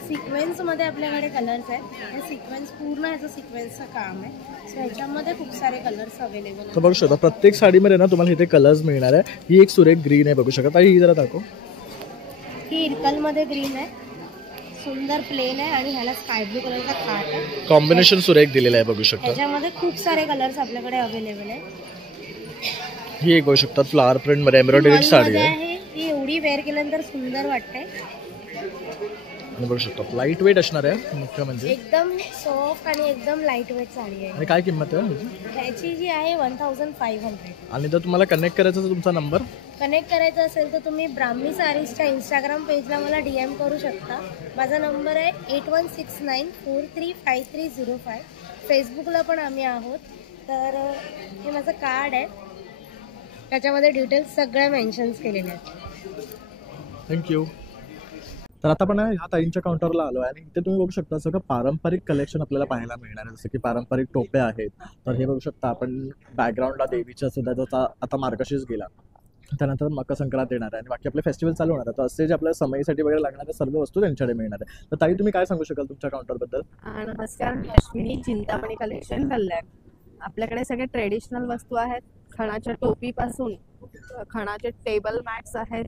सिक्वेन्समध्ये आपल्याकडे कलर्स आहेत. हे सिक्वेन्स पूर्ण ह्याचं सिक्वेन्सचं काम आहे. सो ह्याच्यामध्ये खूप सारे कलर्स अवेलेबल आहेत. तर बघू शकता प्रत्येक साडीमध्ये ना तुम्हाला इथे कलर्स मिळणार आहे. ही एक सुरेख ग्रीन आहे बघू शकता. ही जरा दाखव. ही इरकलमध्ये ग्रीन आहे, सुंदर प्लेन आहे आणि ह्याला स्काय ब्लू कलरचा काठ आहे. कॉम्बिनेशन सुरेख दिलेलं आहे बघू शकता. ह्याच्यामध्ये खूप सारे कलर्स आपल्याकडे अवेलेबल आहेत. ही एक बघू शकता फ्लावर प्रिंट मध्ये एम्ब्रॉयडरी साडी आहे. ही एवढी वेअर केल्यानंतर सुंदर वाटते. आणि बघू शकता लाईट वेट असणार आहे मुख्य म्हणजे. एकदम सॉफ्ट आणि एकदम लाईट वेट साडी आहे. आणि काय किंमत आहे ह्याची जी आहे 1500. आणि जर तुम्हाला कनेक्ट करायचं तर तुमचा नंबर कनेक्ट करायचं असेल तर तुम्ही ब्राह्मी सारीजच्या इंस्टाग्राम पेजला मला DM करू शकता. माझा नंबर आहे 8169435305. फेसबुकला पण आम्ही आहोत. तर हे माझं कार्ड आहे, त्याच्यामध्ये डिटेल्स सगळ्या मेन्शन्स केलेले आहेत. थँक्यू. तर आता आपण ह्या ताईंच्या काउंटरला आलो आहे आणि इथे तुम्ही बघू शकता सगळं पारंपरिक कलेक्शन आपल्याला पाहायला मिळणार आहे. जसं की पारंपरिक टोप्या आहेत. तर हे बघू शकता आपण बॅकग्राऊंडला देवीच्या सुद्धा जसा आता मार्गशीर्ष गेला त्यानंतर मकर संक्रांत येणार आहे आणि बाकी आपले फेस्टिवल चालू होणार आहे. तर असे जे आपल्या समयीसाठी वगैरे लागणाऱ्या सर्व वस्तू त्यांच्याकडे मिळणार आहे. तर ताई तुम्ही काय सांगू शकाल तुमच्या काउंटरबद्दल? नमस्कार, मी अश्विनी, चिंतामणी कलेक्शन कल्याण. आपल्याकडे सगळे ट्रेडिशनल वस्तू आहेत. खणाच्या टोपीपासून खणाचे टेबल मॅट्स आहेत.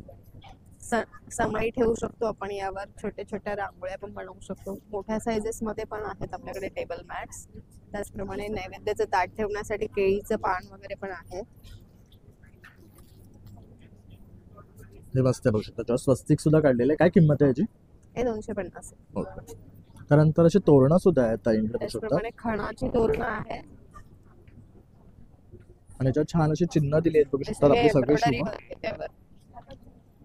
समई ठेवू शकतो आपण यावर. छोट्या छोट्या रांगोळ्या पण बनवू शकतो. मोठ्या सायझेस मध्ये पण आहेत आपल्याकडे टेबल मॅट्स. त्याचप्रमाणे नैवेद्याचं ताट ठेवण्यासाठी केळीचं पान वगैरे पण आहे. हे मस्त बघू शकता. त्यावर स्वस्तिक सुद्धा काढलेले. काय किंमत आहे याची? हे 250. त्यानंतर अशी तोरणं सुद्धा आहेत ताईंकडे बघू शकता. त्याचप्रमाणे खणाची तोरणं आहेत आणि याच्यावर छान अशी चिन्ह दिली आहेत बघू शकता. आपले सगळे शुभ. त्यावर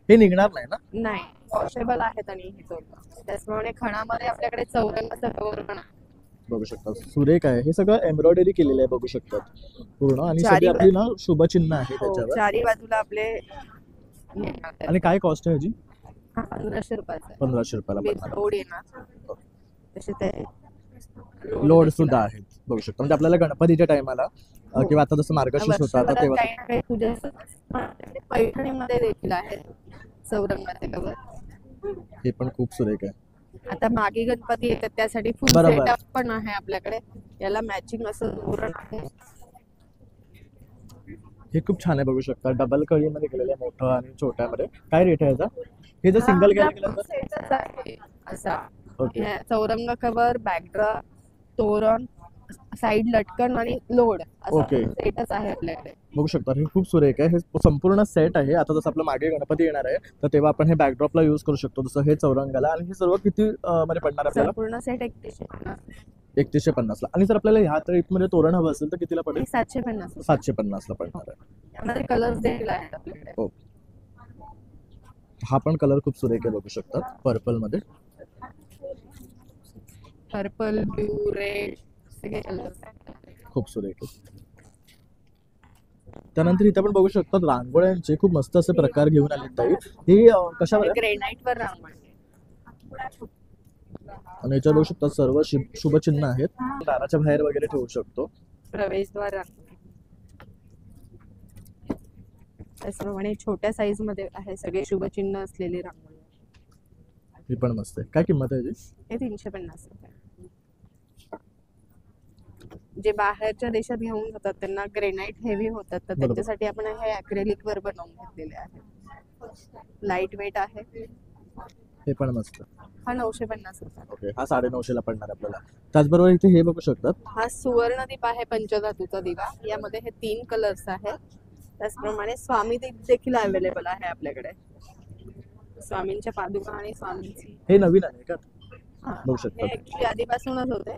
हे निघणार नाही ना? नाही, वॉशेबल आहेत. आणि हे तोरणं त्याचप्रमाणे खणामध्ये आपल्याकडे चौरंगाचं कवर पण आहे बघू शकता. सुरेख आहे. हे सगळं एम्ब्रॉयडरी केलेलं आहे बघू शकतात पूर्ण. आणि सगळी आपली ना शुभचिन्ह आहे त्याच्यावर. चारी बाजूला आपले. आणि काय कॉस्ट आहे ह्याची? 1500 रुपयाचा. 1500 रुपयाला लोड येणार तसे ते लोड सुद्धा आहेत बघू शकता. म्हणजे आपल्याला गणपतीच्या टायमाला किंवा आता जसं मार्गशीर्ष होता आता तेव्हा काही ना काही पूजा पैठणीमध्ये देखील आहे चौरंगाचे कवर. हे पण खूप सुरेख आहे. आता मागे गणपती येतात त्यासाठी फुल बरोबर. सेटअप पण आहे आपल्याकडे. याला मॅचिंग असं तोरण आहे. हे खूप छान आहे बघू शकता. डबल कळीमध्ये केलेलं आहे मोठं आणि छोट्यामध्ये. काय रेट आहे याचा? हे जर सिंगल केलं तर असा ओके. चौरंग कवर, बॅकड्रॉप, तोरण, साईड लटकन आणि लोड ओके. सेटच आहे आपल्याकडे बघू शकता. हे खूप सुरेख आहे. हे संपूर्ण सेट आहे. आता जसं आपलं मागे गणपती येणार आहे तर तेव्हा आपण हे बॅकड्रॉपला यूज करू शकतो. जसं हे चौरंगाला. आणि हे सर्व किती मध्ये पडणार आपल्याला? पूर्ण सेट 3150. 3150 ला. आणि जर आपल्याला ह्या मध्ये तोरण हवं असेल तर कितीला पडेल? 750. 750 ला पडणार आहे. यामध्ये कलर्स देखील आहेत आपल्याकडे. हो. हा पण कलर खूप सुरेख आहे, बघू शकतात पर्पल मध्ये. पर्पल, ब्लू, रेड सगळे कलर्स आहेत. खूप सुरेख आहे. त्यानंतर इथे आपण बघू शकतात रांगोळ्यांचे खूप मस्त असे प्रकार घेऊन आले ताई. ही कशावर आहे? ग्रेनाइट वर रांगोळी. आणि याच्यावर बघू शकतात सर्व शुभचिन्ह आहेत. दाराच्या बाहेर वगैरे ठेवू शकतो. प्रवेशद्वार रांगोळी. त्याचप्रमाणे छोट्या साईज मध्ये आहे सगळे शुभचिन्ह असलेली रांगोळी. ही पण मस्त आहे. काय किंमत आहे याची? हे 350 रुपये. जे बाहेरच्या देशात घेऊन जातात त्यांना ग्रेनाइट हेवी होतात, तर बरोबर. त्यांच्यासाठी आपण हे अक्रेलिक वर बनवून घेतलेले आहे. लाईट वेट आहे. हे पण मस्त. हा 950 रुपये. ओके, हा 950 ला पडणार आपल्याला. त्याचबरोबर इथे हे बघू शकतात. हा सुवर्णदीप आहे पंचधातूचा दिवा. यामध्ये हे 3 कलर्स आहेत. त्याचप्रमाणे स्वामी दीप देखील अवेलेबल आहे आपल्याकडे. स्वामींच्या पादुका आणि स्वामींची. हे नवीन आहे का? हा, बघू हे शकतात. actually आधीपासूनच होते.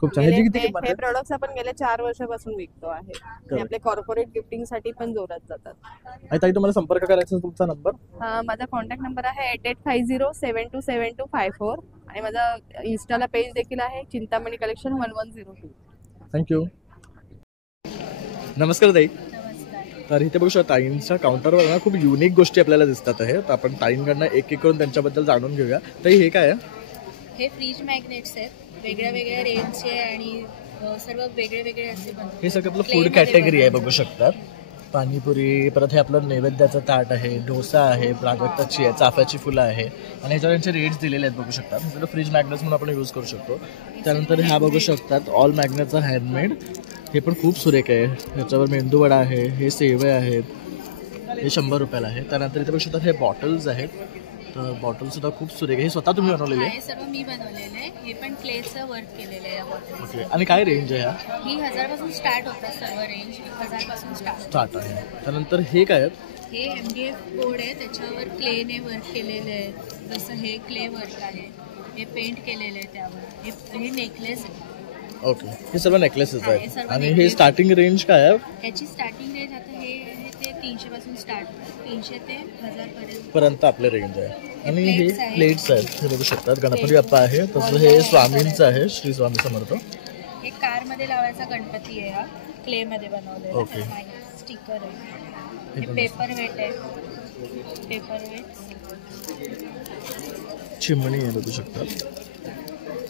खूप छान. ह्याची किती हे किंमत आहे? प्रोडक्ट्स आपण गेल्या 4 वर्षापासून विकतो आहे. हे आपले कॉर्पोरेट गिफ्टिंग साठी पण जोरात जातात. आणि ताई तुम्हाला संपर्क करायचा आहे, तुमचा नंबर? माझा कॉन्टॅक्ट नंबर आहे 8850727254 आणि माझा इन्स्टाला पेज देखील आहे चिंतामणी कलेक्शन 1102. थँक्यू. नमस्कार ताई. नमस्कार. तर इथे बघू शकता ताईंच्या काउंटरवर ना खूप युनिक गोष्टी आपल्याला दिसतात आहे. तर आपण ताईंकडनं एक एक करून त्यांच्याबद्दल जाणून घेऊया. ताई हे काय आहे? हे फ्रीज मॅग्नेट्स आहेत, वेगळ्या वेगळ्या रेंजचे आणि सर्व वेगळे वेगळे असे बनवतात. हे सगळं आपलं Clay फूड मध्ये कॅटेगरी आहे, बनवतात. बघू शकतात. पाणीपुरी, परत हे आपलं नैवेद्याचं ताट आहे, डोसा आहे, प्राजक्ताची आहे, चाफ्याची फुलं आहे आणि ह्याच्यावर यांचे रेट्स दिलेले आहेत, बघू शकतात. हे सगळं फ्रीज मॅग्नेट्स म्हणून आपण यूज करू शकतो. त्यानंतर ह्या बघू शकतात ऑल मॅग्नेटचं हँडमेड. हे पण खूप सुरेख आहे. ह्याच्यावर मेंदूवडा आहे, हे सेवे आहेत, हे 100 रुपयाला आहे. त्यानंतर इथे बघू शकतात हे बॉटल्स आहेत. तर बॉटल सुद्धा खूप सुरेख आहे. हे स्वतः तुम्ही बनवलेले हे आहे? सर्व मी बनवलेलं आहे. हे पण क्लेचं वर्क केलेलं आहे या बॉटल. ओके. आणि काय रेंज आहे ह्या? ही 1000 पासून स्टार्ट होतात सर्व रेंज. 1000 पासून स्टार्ट आहे. त्यानंतर हे काय आहेत? हे MDF बोर्ड आहे, त्याच्यावर क्लेने वर्क केलेलं आहे. जसं हे क्ले वर्क आहे, हे पेंट केलेलं आहे त्यावर. हे नेकलेस आहे. ओके. हे सर्व नेकलेसेस हा, हे आहेत. सर्व आणि हे necklace. स्टार्टिंग रेंज काय आहे ह्याची स्टार्टिंग रेंज आता हे आहे ते 300 पासून स्टार्ट होतं. 300 ते 1000 पर्यंत. पर्यंत आपले रेंज आहे. आणि हे plates आहेत. प्लेट्स आहेत, हे बघू शकतात. गणपती बाप्पा आहे, तसं हे स्वामींचं आहे, श्री स्वामी समर्थ. हे कारमध्ये लावायचा गणपती आहे, हा क्लेमध्ये बनवलेला. ओके. स्टिकर आहे. हे हे पण पेपर वेट आहे. Paper weight. चिमणी आहे, बघू शकतात.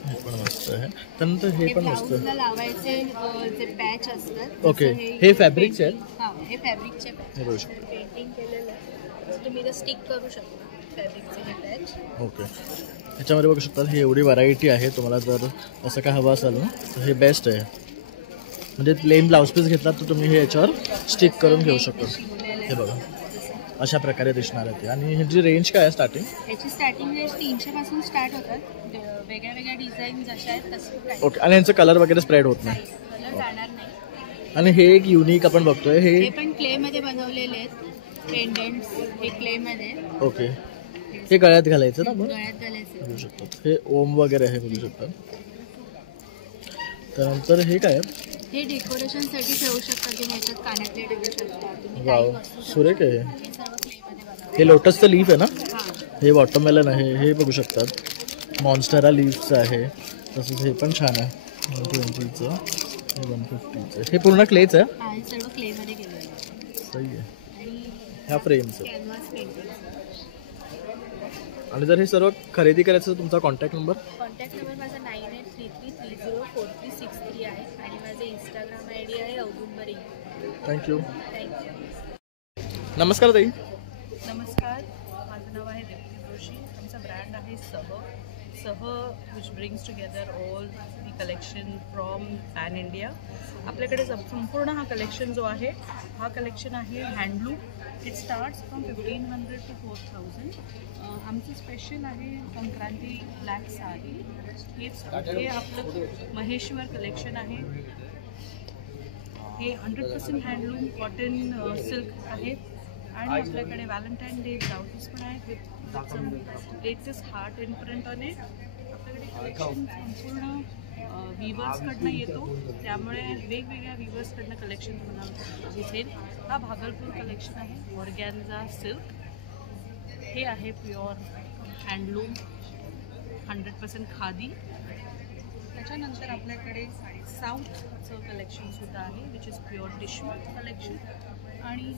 हे पण मस्त आहे. त्यानंतर हे पण मस्त. ब्लाऊजला लावायचे जे पॅच असतात. ओके. जसं हे फॅब्रिकचे आहेत? हा, हे फॅब्रिकचे पॅच. हे बघू शकता. पेंटिंग केलेलं आहे. तुम्ही इथं स्टिक करू शकता फॅब्रिकचे हे पॅच. ओके. ह्याच्यामध्ये बघू शकतात ही एवढी व्हरायटी आहे. तुम्हाला जर असं काय हवं असेल ना तर हे बेस्ट आहे. म्हणजे प्लेन ब्लाऊज पीस घेतलात तर तुम्ही हे याच्यावर स्टिक करून घेऊ शकता. हे बघा अशा प्रकारे दिसणार आहे ते. आणि ह्याची रेंज काय आहे स्टार्टिंग? याची स्टार्टिंग रेंज 300 पासून स्टार्ट होतात. वेगळ्या वेगळ्या डिझाईन जशा आहेत तसं ओके. आणि यांचं कलर वगैरे स्प्रेड होत नाही. कलर जाणार नाही. आणि हे एक युनिक आपण बघतोय हे हे. पण क्ले मध्ये बनवलेले आहेत. पेंडंट्स हे क्ले मध्ये. ओके. हे गळ्यात घालायचं ना आपण? गळ्यात घालायचे. बघू शकतात. हे ओम वगैरे आहे, बघू शकतात. त्यानंतर हे काय आहे? हे डेकोरेशन साठी ठेवू शकता. तुम्ही ह्याच्यात कानातले ठेवू शकता. तुम्ही वाव, काही वस्तू सुरेख आहे. हे सर्व क्ले मध्ये बनवले. हे लोटसचं लीफ आहे ना? हा. हे वॉटरमेलन आहे, हे बघू शकतात. मॉन्स्टेरा लीव्सचं आहे. तसंच हे पण छान आहे, 120चं, हे 150चं. हे पूर्ण क्लेच आहे. हा, हे सर्व क्ले मध्ये केलेलं आहे. सही आहे. आणि ह्या फ्रेम्स आहेत. Canvas painting. आणि जर हे सर्व खरेदी करायचं तर तुमचा कॉन्टॅक्ट नंबर? कॉन्टॅक्ट नंबर माझा 9833304363 आहे आणि माझे इंस्टाग्राम ID आहे औदुंबरी. थँक्यू. थँक्यू. नमस्कार ताई. नमस्कार, माझं नाव आहे दीप्ती जोशी. आमचा ब्रँड आहे सह which brings together all the collection from pan India. आपल्याकडे संपूर्ण हा कलेक्शन जो आहे हा कलेक्शन आहे handloom. It starts from 1500 to 4000. आमचं स्पेशल आहे संक्रांती ब्लॅक साडी. हे आपलं महेश्वर कलेक्शन आहे. हे 100% हँडलूम कॉटन सिल्क आहे. आणि आपल्याकडे व्हॅलेंटाईन डे ब्लाउजेस पण आहेत with latest heart end print on it. आपल्याकडे कलेक्शन संपूर्ण विवर्सकडनं येतो, त्यामुळे वेगवेगळ्या विवर्सकडनं कलेक्शन तुम्हाला दिसेल. हा भागलपूर कलेक्शन आहे, ऑर्गॅन्झा सिल्क. हे आहे प्युअर हँडलूम 100% खादी. त्याच्यानंतर आपल्याकडे साऊथचं कलेक्शनसुद्धा आहे which is pure tissue collection. आणि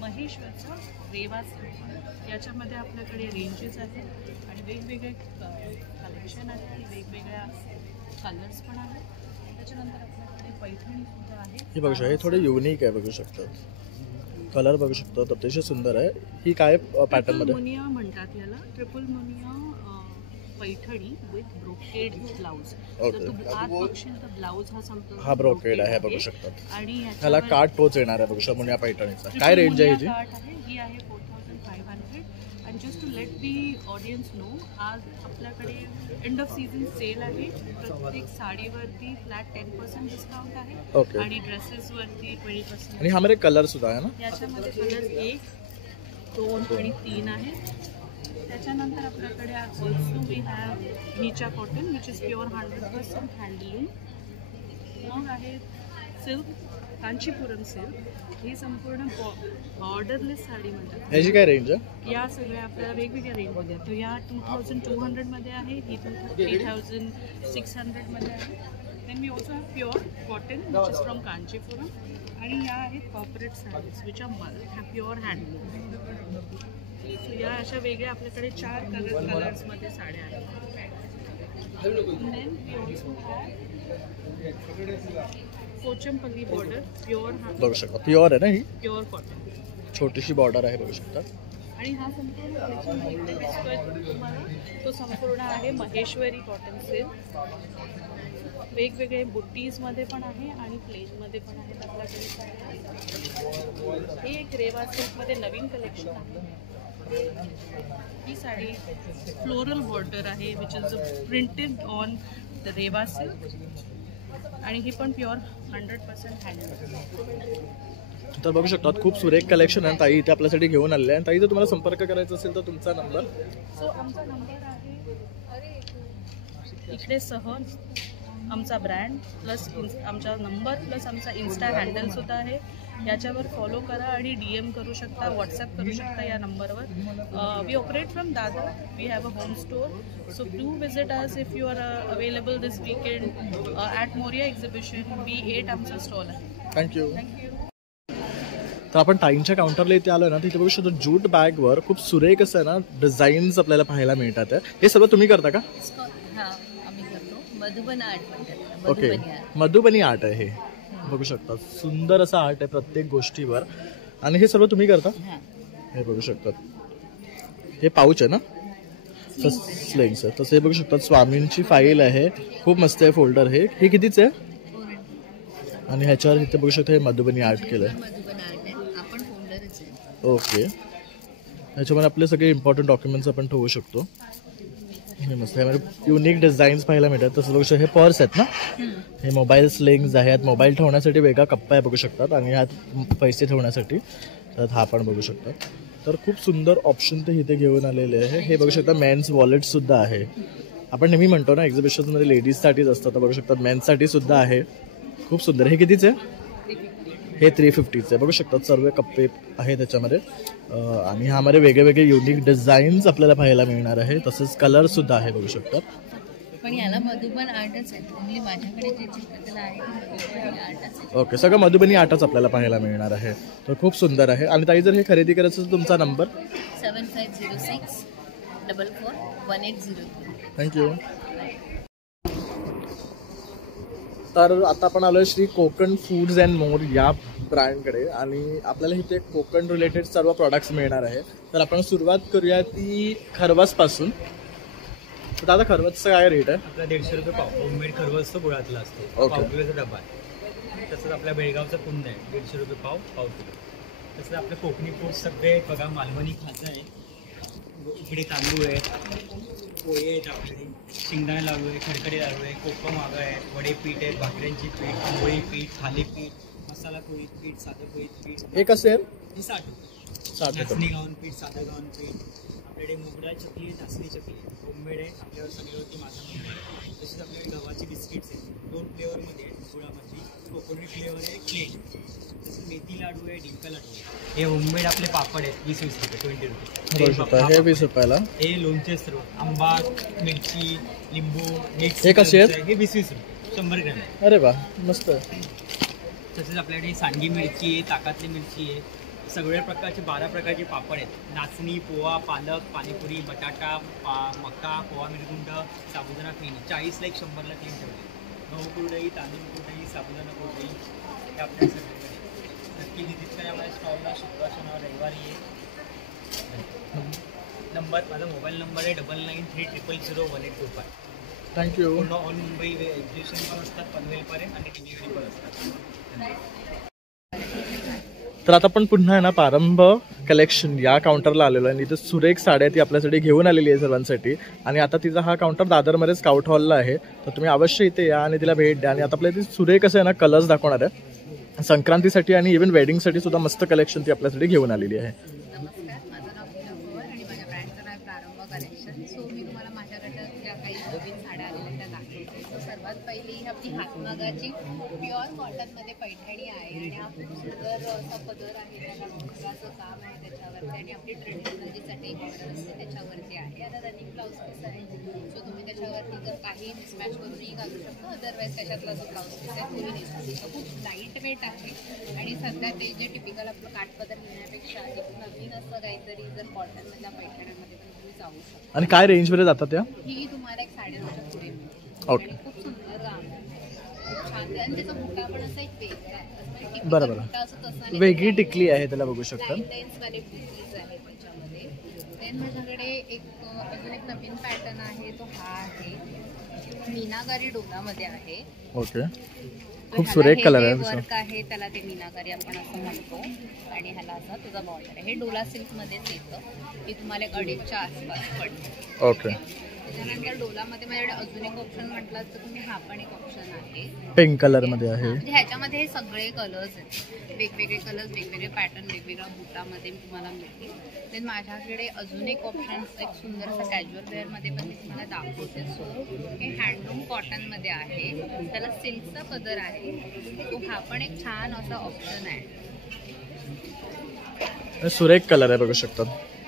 महेश्वरचं रेवा सिल्क याच्यामध्ये आपल्याकडे रेंजेस आहेत आणि वेगवेगळे कलेक्शन आहे आणि वेगवेगळ्या कलर्स पण आहेत. त्याच्यानंतर आपल्याकडे पैठणीसुद्धा आहे. हे बघू शकता, हे थोडे युनिक आहे, बघू शकतात. कलर बघू शकतात, अतिशय सुंदर आहे. ही काय पॅटर्न मध्ये? मुनिया म्हणतात याला. Triple Muniya Paithani with brocade blouse. तर तू आत बघशील तर ब्लाउज हा संपूर्ण हा ब्रोकेड आहे, बघू शकतात. आणि ह्याला काठ टोच येणार आहे, बघू शकता. मुनिया पैठणीचा काय रेंज आहे ह्याची? ही आहे 4500. आणि just to let the audience know, आज आपल्याकडे एंड ऑफ सीझन सेल आहे. प्रत्येक साडीवरती फ्लॅट 10% डिस्काउंट आहे. ओके. आणि ड्रेसेसवरती 20%. आणि ह्यामध्ये कलर सुद्धा आहे ना? याच्यामध्ये कलर 1, 2 आणि 3 आहे. त्याच्यानंतर आपल्याकडे ऑल्सो वी हॅव नीचा cotton which is pure 100% handloom. मग आहे सिल्क, कांचीपुरम सिल्क. ही संपूर्ण बॉर्डरलेस साडी म्हणतात. ह्याची काय रेंज आहे? या सगळ्या आपल्याला वेगवेगळ्या रेंजमध्ये. तर या 2200 मध्ये आहे, ही 3600 मध्ये आहे. Then we also have pure cotton which is from Kanchipuram. आणि या आहेत corporate saris which are pure handloom. So या अशा वेगळ्या आपल्याकडे 4 कलर्समध्ये साड्या आहेत. Then we also have Kochampalli border pure, बघू शकता. प्युअर आहे ना ही? Pure cotton. छोटीशी बॉर्डर आहे, बघू शकता. आणि हा संपूर्ण कलेक्शन इकडे दिसतोय तुम्हाला, तो संपूर्ण आहे महेश्वरी कॉटन सिल्क. वेगवेगळे बुट्टीजमध्ये पण आहे आणि प्लेनमध्ये पण आहेत आपल्याकडे. हे एक रेवा सिल्कमध्ये नवीन कलेक्शन आहे. ही साडी फ्लोरल बॉर्डर आहे which is printed on the Reva silk. आणि ही पण प्युअर 100% हँडलूम. तर बघू शकतात खूप सुरेख कलेक्शन आहे. ताई इथे आपल्यासाठी घेऊन आलेले आहे. ताई जर तुम्हाला संपर्क करायचा असेल तर तुमचा नंबर? सो आमचा नंबर आहे इकडे सहज आमचा ब्रँड प्लस आमचा नंबर प्लस आमचा इन्स्टा हँडलसुद्धा आहे. याच्यावर फॉलो करा आणि DM करू शकता, व्हॉट्सअप करू शकता या नंबरवर. We operate from Dadar. We have a home store. So do visit us if you are available this weekend at Moriya exhibition. B8 आमचा स्टॉल आहे. थँक्यू. तर आपण ताईंच्या काउंटरला इथे आलो ना, तिथे बघू शकतो ज्यूट बॅगवर खूप सुरेख असं ना डिझाईन्स आपल्याला पाहायला मिळतात. हे सर्व तुम्ही करता का? हां, आम्ही करतो. मधुबन आर्ट म्हणतात. ओके, मधुबनी आर्ट आहे हे. बघू शकता सुंदर असं आर्ट आहे प्रत्येक गोष्टीवर. आणि हे सर्व तुम्ही करता? हे बघू शकतात. हे पाऊच आहे ना, स्लिंग्स आहे. तसं हे बघू शकतात स्वामींची फाईल आहे. खूप मस्त आहे फोल्डर. हे कितीच आहे? आणि ह्याच्यावर इथे बघू शकता हे मधुबनी आर्ट केलंय. ओके. ह्याच्यामध्ये आपले सगळे इम्पॉर्टंट डॉक्युमेंट्स आपण ठेवू शकतो. हे मस्त आहे. युनिक डिझाईन्स पाहायला मिळतात. तसं बघू शकतो हे पर्स आहेत ना, हे मोबाईल स्लिंग्स आहेत. मोबाईल ठेवण्यासाठी वेगळा कप्पा आहे बघू शकतात आणि ह्यात पैसे ठेवण्यासाठी तर हा पण बघू शकतात. तर खूप सुंदर ऑप्शन ते इथे घेऊन आलेले आहे. हे बघू शकता मेन्स वॉलेटसुद्धा आहे. आपण नेहमी म्हणतो ना एक्झिबिशनमध्ये लेडीजसाठीच असतात, तर बघू शकतात मेन्ससाठी सुद्धा आहे. खूप सुंदर. हे कितीचे? हे 350चे आहे. बघू शकतात सर्व कप्पे आहे त्याच्यामध्ये. आणि ह्यामध्ये वेगळे युनिक डिझाईन्स आपल्याला पाहायला मिळणार आहे. तसंच कलर सुद्धा आहे बघू शकतात. पण याला मधुबन आर्टच आहे. म्हणजे माझ्याकडे जे चित्रकला आहे मधुबनी आर्टच आहे. ओके, सगळं मधुबनी आर्टच आपल्याला पाहायला मिळणार आहे. तर खूप सुंदर आहे. आणि ताई जर हे खरेदी करायचं असेल तुमचा नंबर? 7506 44 1802. थँक्यू. तर आता आपण आलोय Shri Konkan foods and more या ब्रँडकडे आणि आपल्याला इथे कोकण रिलेटेड सर्व प्रॉडक्ट्स मिळणार आहे. तर आपण सुरुवात करूया ती खरवसपासून. तर दादा खरवसचा काय रेट आहे? आपला 150 रुपये पाव. होममेड खरवस तो गुळातला असतो. पाव किलोचा डबा आहे. तसंच आपल्या बेळगावचा कुंद आहे 150 रुपये पाव किलो. तसंच आपले कोकणी फूड सगळे बघा. मालवणी खातं आहे, इकडे तांदूळ आहे, पोहे आहेत आपले, शेंगदाणे लाडू आहे, खडखडे लाडू आहे, कोकम आगं आहे, वडे पीठ आहेत, भाकऱ्यांची पीठ, पोळी पीठ, थालीपीठ, मसाला पोळी पीठ, साधं पोळी पीठ. हे कसं आहे? हे 60 रुपये. नाचणी गावन पीठ, साधं गावन पीठ. आपल्याकडे मुगडा चकली, नाचणी चकली, होममेड आहे फ्लेवर सगळ्यावरती माझा होममेड. तसेच आपल्याकडे गव्हाची बिस्किट्स आहेत 2 फ्लेवरमध्ये आहेत गुळामध्ये. कोकोनट फ्लेवर आहे, प्लेन. तसंच मेथी लाडू आहे, डिंका लाडू आहे. हे होममेड आपले पापड आहेत 20 रुपये 20 रुपये. हे 20 रुपयाला. हे लोणचे सर्व आंबा, मिरची, लिंबू, हे कसे आहेत? हे 20 रुपये 100 ग्रॅम. अरे वा मस्त. तसेच आपल्याकडे सांडगी मिरची आहे, ताकातली मिरची आहे. सगळ्या प्रकारचे 12 प्रकारचे पापड आहेत. नाचणी, पोहा, पालक, पाणीपुरी, बटाटा, मका, पोहा मिरगुंड, साबुदाणा फेणी. 40ला 100ला 3 ठेवले. गहू कुरडई, तांदूळ कुरडई, साबुदाणा कुरडई हे आपल्या सगळ्याकडे. नक्की व्हिजिट करा माझ्या स्टॉलला. शुक्रवार, शनिवार, रविवारी आहे. माझा मोबाईल नंबर आहे 9930001825. थँक्यू. पूर्ण ऑल मुंबई एक्झिबिशन पण असतात पनवेलपर्यंत आणि डिलिव्हरी पण असतात. तर आता आपण पुन्हा आहे ना प्रारंभ कलेक्शन या काउंटरला आलेलो आहे. इथे सुरेख साड्या ती आपल्यासाठी घेऊन आलेली आहे सर्वांसाठी. आणि आता तिचा हा काउंटर दादरमध्ये स्काउट हॉलला आहे. तर तुम्ही अवश्य इथे या आणि तिला भेट द्या. आणि आता आपल्या इथे सुरेख असं आहे ना कलर्स दाखवणार आहे संक्रांतीसाठी आणि इव्हन वेडिंगसाठी सुद्धा मस्त कलेक्शन ती आपल्यासाठी घेऊन आलेली आहे. नमस्कार, माझं नाव मीना पवार आणि माझ्या ब्रँडचं नाव प्रारंभ कलेक्शन. सो मी तुम्हाला माझ्याकडच्या ज्या काही नवीन साड्या आलेल्या त्या दाखवते. सो सर्वात पहिली ही आपली हातमागाची प्युअर कॉटनमध्ये पैठणी आहे आणि हा खूप सुंदर असा पदर आहे. त्याला भुंगाचं काम आहे त्याच्यावरती आणि आपली ट्रेडिशनल जी चटई बॉर्डर असते त्याच्यावरती आहे. आता रनिंग ब्लाऊज पीस आहे. सो तुम्ही त्याच्यावरती जर काही मिसमॅच करूनही घालू शकता. अदरवाईज त्याच्यातला जो ब्लाऊज पीस आहे तोही नेसू शकतो. खूप लाईट वेट आहे आणि सध्या ते जे टिपिकल आपलं काठपदर घेण्यापेक्षा एक नवीन असं काहीतरी जर कॉटनमधल्या पैठण्यांमध्ये पण तुम्ही जाऊ शकता. आणि काय रेंजमध्ये जातात त्या? ही तुम्हाला एक 9.5च्या पुढे मिळते. ओके. आणि खूप सुंदर काम आहे, खूप छान आहे. आणि त्याचा बुटा पण असा एक वेगळा आहे. बरोबर. वेगळी टिकली आहे त्याला बघू शकता. वाले बुटीज आहे त्याच्यामध्ये. देन माझ्याकडे एक अजून एक नवीन पॅटर्न आहे तो हा आहे. मीनाकारी डोलामध्ये आहे. ओके. खूप सुरेख कलर आहे. वर्क आहे त्याला ते मीनाकारी आपण असं म्हणतो आणि ह्याला असा तुझा बॉर्डर आहे. हे डोला सिल्कमध्येच येतं. ही तुम्हाला एक 2.5च्या आसपास पडते. ओके. त्याच्यानंतर डोलामध्ये माझ्याकडे अजून एक ऑप्शन म्हटलं तर तुम्ही हा पण एक ऑप्शन आहे पिंक कलर मध्ये आहे. म्हणजे ह्याच्यामध्ये हे सगळे कलर्स आहेत. वेगवेगळे कलर्स, वेगवेगळे पॅटर्न, वेगवेगळ्या बुटामध्ये तुम्हाला मिळतील. देन माझ्याकडे अजून एक ऑप्शन एक सुंदर असं कॅज्युअल वेअरमध्ये पण मी तुम्हाला दाखवते. सो हे हँडलूम कॉटनमध्ये आहे. त्याला सिल्कचा पदर आहे. तो हा पण एक छान असा ऑप्शन आहे. सुरेख कलर आहे बघू शकता.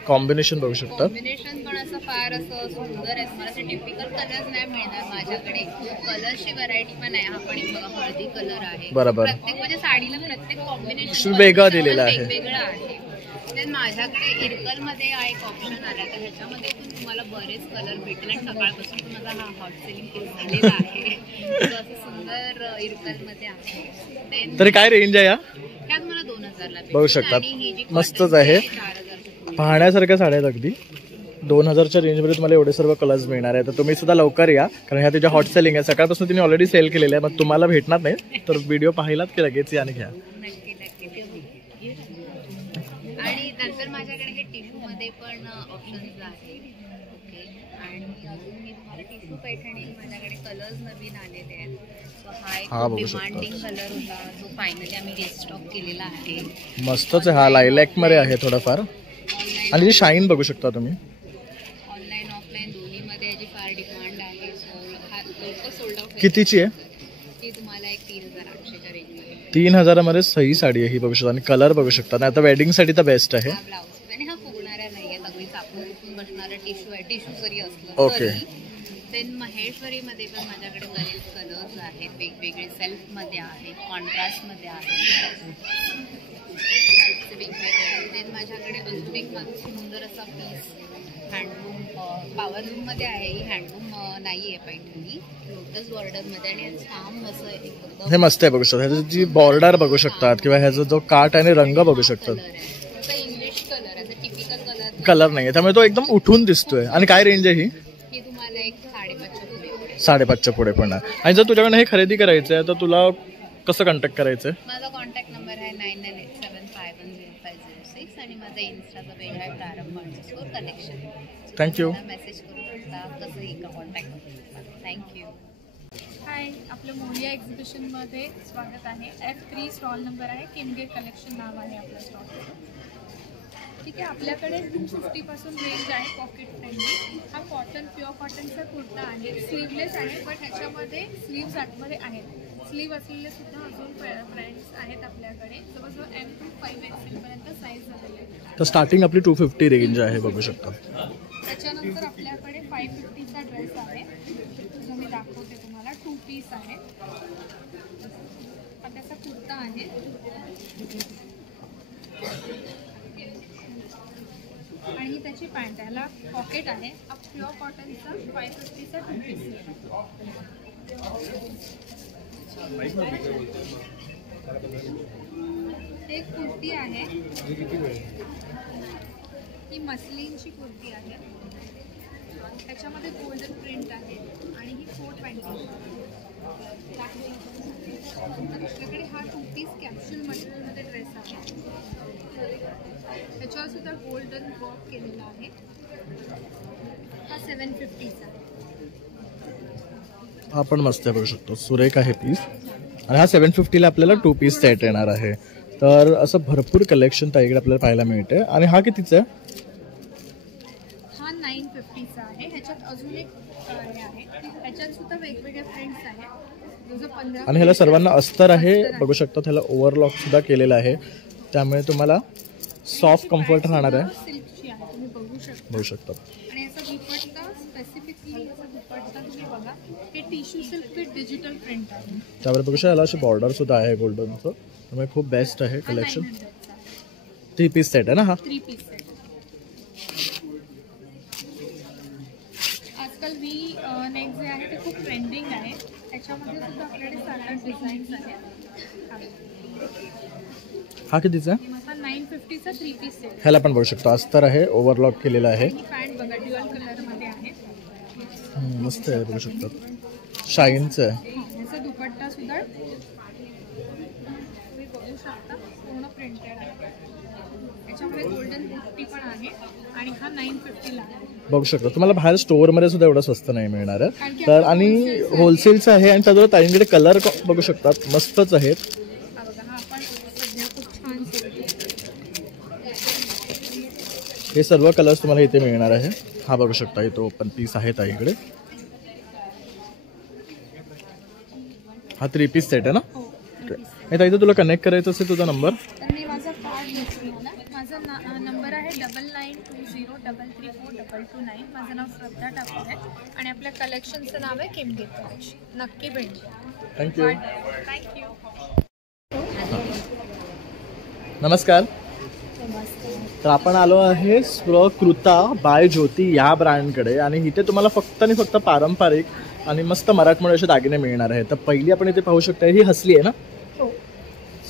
कॉम्बिनेशन बघू शकता. कॉम्बिनेशन पण असं फार असं सुंदर आहे. मला असे टिपिकल कलर्स नाही मिळणार माझ्याकडे. कलरची व्हरायटी पण आहे. हा पण एक बघा हळदी कलर आहे. बरोबर. प्रत्येक म्हणजे साडीला प्रत्येक कॉम्बिनेशन वेगळं दिलेलं आहे. वेगवेगळं आहे. देन माझ्याकडे इरकलमध्ये हा एक ऑप्शन आला तर ह्याच्यामध्ये पण तुम्हाला बरेच कलर भेटेल आणि सकाळपासून तुम्हाला हा हॉट सेलिंग झालेला आहे. असं सुंदर इरकलमध्ये आहे. देन तरी काय रेंज आहे या? ह्या तुम्हाला 2000ला बघू शकता. मस्तच आहे. पाहण्यासारख्या साड्या आहेत अगदी. 2000च्या रेंजमध्ये तुम्हाला एवढे सर्व कलर्स मिळणार आहे. तर तुम्ही सुद्धा लवकर या कारण ह्या तिच्या हॉट सेलिंग आहे. सकाळपासून तिने ऑलरेडी सेल केलेले आहे. मग तुम्हाला भेटणार नाही तर व्हिडिओ पाहिलात की लगेच या आणि घ्या. नक्की नक्की. आणि नंतर माझ्याकडे हे टिश्यूमध्ये पण ऑप्शन्स आहेत. ओके. आणि अजून मी तुम्हाला टिश्यू पैठणी माझ्याकडे कलर्स नवीन आलेले आहेत. सो हा एक डिमांडिंग कलर होता जो फायनली आम्ही रिस्टॉक केलेला आहे. मस्तच आहे. हा लायलॅक मध्ये आहे थोडाफार. आणि जी शाईन बघू शकता तुम्ही. ऑनलाईन ऑफलाईन दोन्हीमध्ये याची फार डिमांड आहे. सो हा लवकर सोल्ड आउट. कितीची आहे? ती तुम्हाला एक 3800च्या रेंजमध्ये. 3000 मध्ये सही साडी आहे ही बघू शकता. आणि कलर बघू शकता. आणि आता वेडिंग साठी तर बेस्ट आहे. हा ब्लाऊज आणि हा फुगणाऱ्या नाहीये. सगळी चापून बसणारा टिश्यू आहे. टिश्यू जरी असलं ओके. देन महेश्वरीमध्ये पण माझ्याकडे बरेच कलर्स आहेत. वेगवेगळे सेल्फमध्ये आहे, कॉन्ट्रास्टमध्ये आहे. देन माझ्याकडे अजून एक सुंदर असा पीस हँडलूम पॉवरलूममध्ये आहे. ही हँडलूम नाही आहे पैठणी. लोटस बॉर्डरमध्ये आणि छान असं एकदम हे मस्त आहे बघू शकता. ह्याची जी बॉर्डर बघू शकतात किंवा ह्याचा जो काट आणि रंग बघू शकतात. इंग्लिश कलर आहे. टिपिकल कलर नाही त्यामुळे तो एकदम उठून दिसतोय. आणि काय रेंज आहे ही? ही तुम्हाला एक 5.5च्या पुढे. 5.5च्या पुढे पडणार. आणि जर तुझ्याकडे हे खरेदी करायचं आहे तर तुला कसं कॉन्टॅक्ट करायचं? माझा कॉन्टॅक्ट नंबर आहे 9987510506 आणि माझा इन्स्टाचा पेज आहे प्रारंभ कलेक्शन. थँक्यू. मेसेज करू शकता. कसंही कॉन्टॅक्ट करू शकता. थँक्यू. हाय, आपलं मोरिया एक्झिबिशनमध्ये स्वागत आहे. F3 स्टॉल नंबर आहे. किमगेट कलेक्शन नाव आहे आपल्या स्टॉलचं. ठीक आहे. आपल्याकडे 250 पासून रेंज आहे पॉकेट फ्रेंडली. हा कॉटन प्युअर कॉटनचा कुर्ता आहे. स्लीवलेस आहे पण ह्याच्यामध्ये स्लीव्स आतमध्ये आहेत. स्लीव असलेले सुद्धा अजून ब्रँड्स आहेत आपल्याकडे. जवळजवळ M to 5XL पर्यंत साईज अवेलेबल आहे. तर स्टार्टिंग आपली 250 रेंज आहे बघू शकता. त्याच्यानंतर आपल्याकडे 550चा ड्रेस आहे. जो मी दाखवते तुम्हाला. 2 पीस आहे. हा त्याचा कुर्ता आहे. आणि ही त्याची पॅन्ट. याला पॉकेट आहे. हा प्युअर कॉटनचा 550चा 2 पीस एक कुर्ती आहे. ही मस्लिनची कुर्ती आहे. त्याच्यामध्ये गोल्डन प्रिंट आहे आणि ही कोट पॅन्ट आहे. आपल्याकडे हा 2 पीस कॅप्सूल मटेरियलमध्ये ड्रेस आहे. त्याच्यावर सुद्धा गोल्डन वर्क केलेला आहे. हा 750चा आहे. हा पण मस्त आहे बघू शकतो. सुरेख आहे पीस. आणि हा 750ला आपल्याला 2 पीस सेट येणार आहे. तर असं भरपूर कलेक्शन त्याकडे आपल्याला पाहायला मिळते. आणि हा कितीचा आहे? हा 950चा आहे. ह्याच्यात अजून एक हे आहे. ह्याच्यात सुद्धा वेगवेगळे प्रिंट्स आहेत. जसं 15. आणि ह्याला सर्वांना अस्तर आहे बघू शकता. ह्याला ओव्हरलॉक सुद्धा केलेला आहे. त्यामुळे तुम्हाला सॉफ्ट कम्फर्ट राहणार आहे. सिल्कची आहे. तुम्ही बघू शकता. आणि याचा दुपट्टा स्पेसिफिकली याचा दुपट्टा तुम्ही बघा. हे tissue silk with digital print आहे. त्यावर बघू शकता याला अशी बॉर्डर सुद्धा आहे गोल्डनचं. त्यामुळे खूप बेस्ट आहे कलेक्शन. 3 पीस सेट आहे ना हा? 3 पीस सेट. आजकाल V नेक जे आहे ते खूप ट्रेंडिंग आहे. त्याच्यामध्ये सुद्धा आपल्याकडे स्टँडर्ड डिझाईन्स आहेत. हा कितीचा आहे? हा 950चा 3 पीस सेट. ह्याला पण बघू शकतो. अस्तर आहे. ओव्हरलॉक केलेला आहे. ही पॅन्ट बघा ड्युअल कलरमध्ये आहे. मस्त आहे बघू शकता. शाईनचं आहे. ह्याचा दुपट्टा सुद्धा तुम्ही बघू शकता. पूर्ण प्रिंटेड आहे. त्याच्यामध्ये गोल्डन बुट्टी पण आहे. आणि हा 950ला आहे. बघू शकता. तुम्हाला बाहेर स्टोअरमध्ये सुद्धा एवढं स्वस्त नाही मिळणार आहे. तर आणि होलसेलचं आहे. आणि त्याजवळ ताईंकडे कलर बघू शकतात मस्तच आहेत. हा बघा. हा आपण सध्या खूप छान हे सर्व कलर्स तुम्हाला इथे मिळणार आहे. हा बघू शकता. इथे ओपन पीस आहे ताईकडे. हा 3 पीस सेट आहे ना? ताई इथे तुला कनेक्ट करायचं असेल तुझा नंबर? तर मी माझा कार्ड घेतली मला. माझा नंबर आहे 9920334229. माझं नाव श्रद्धा ठाकूर आहे. आणि आपल्या कलेक्शनचं नाव आहे किमगेट कलेक्शन. नक्की भेट द्या. थँक्यू. थँक्यू. नमस्कार. तर आपण आलो आहे स्वकृता बाय ज्योती या ब्रँडकडे. आणि इथे तुम्हाला फक्त आणि फक्त पारंपरिक आणि मस्त मराठमोळे असे दागिने मिळणार आहेत. तर पहिली आपण इथे पाहू शकता ही हसली आहे ना?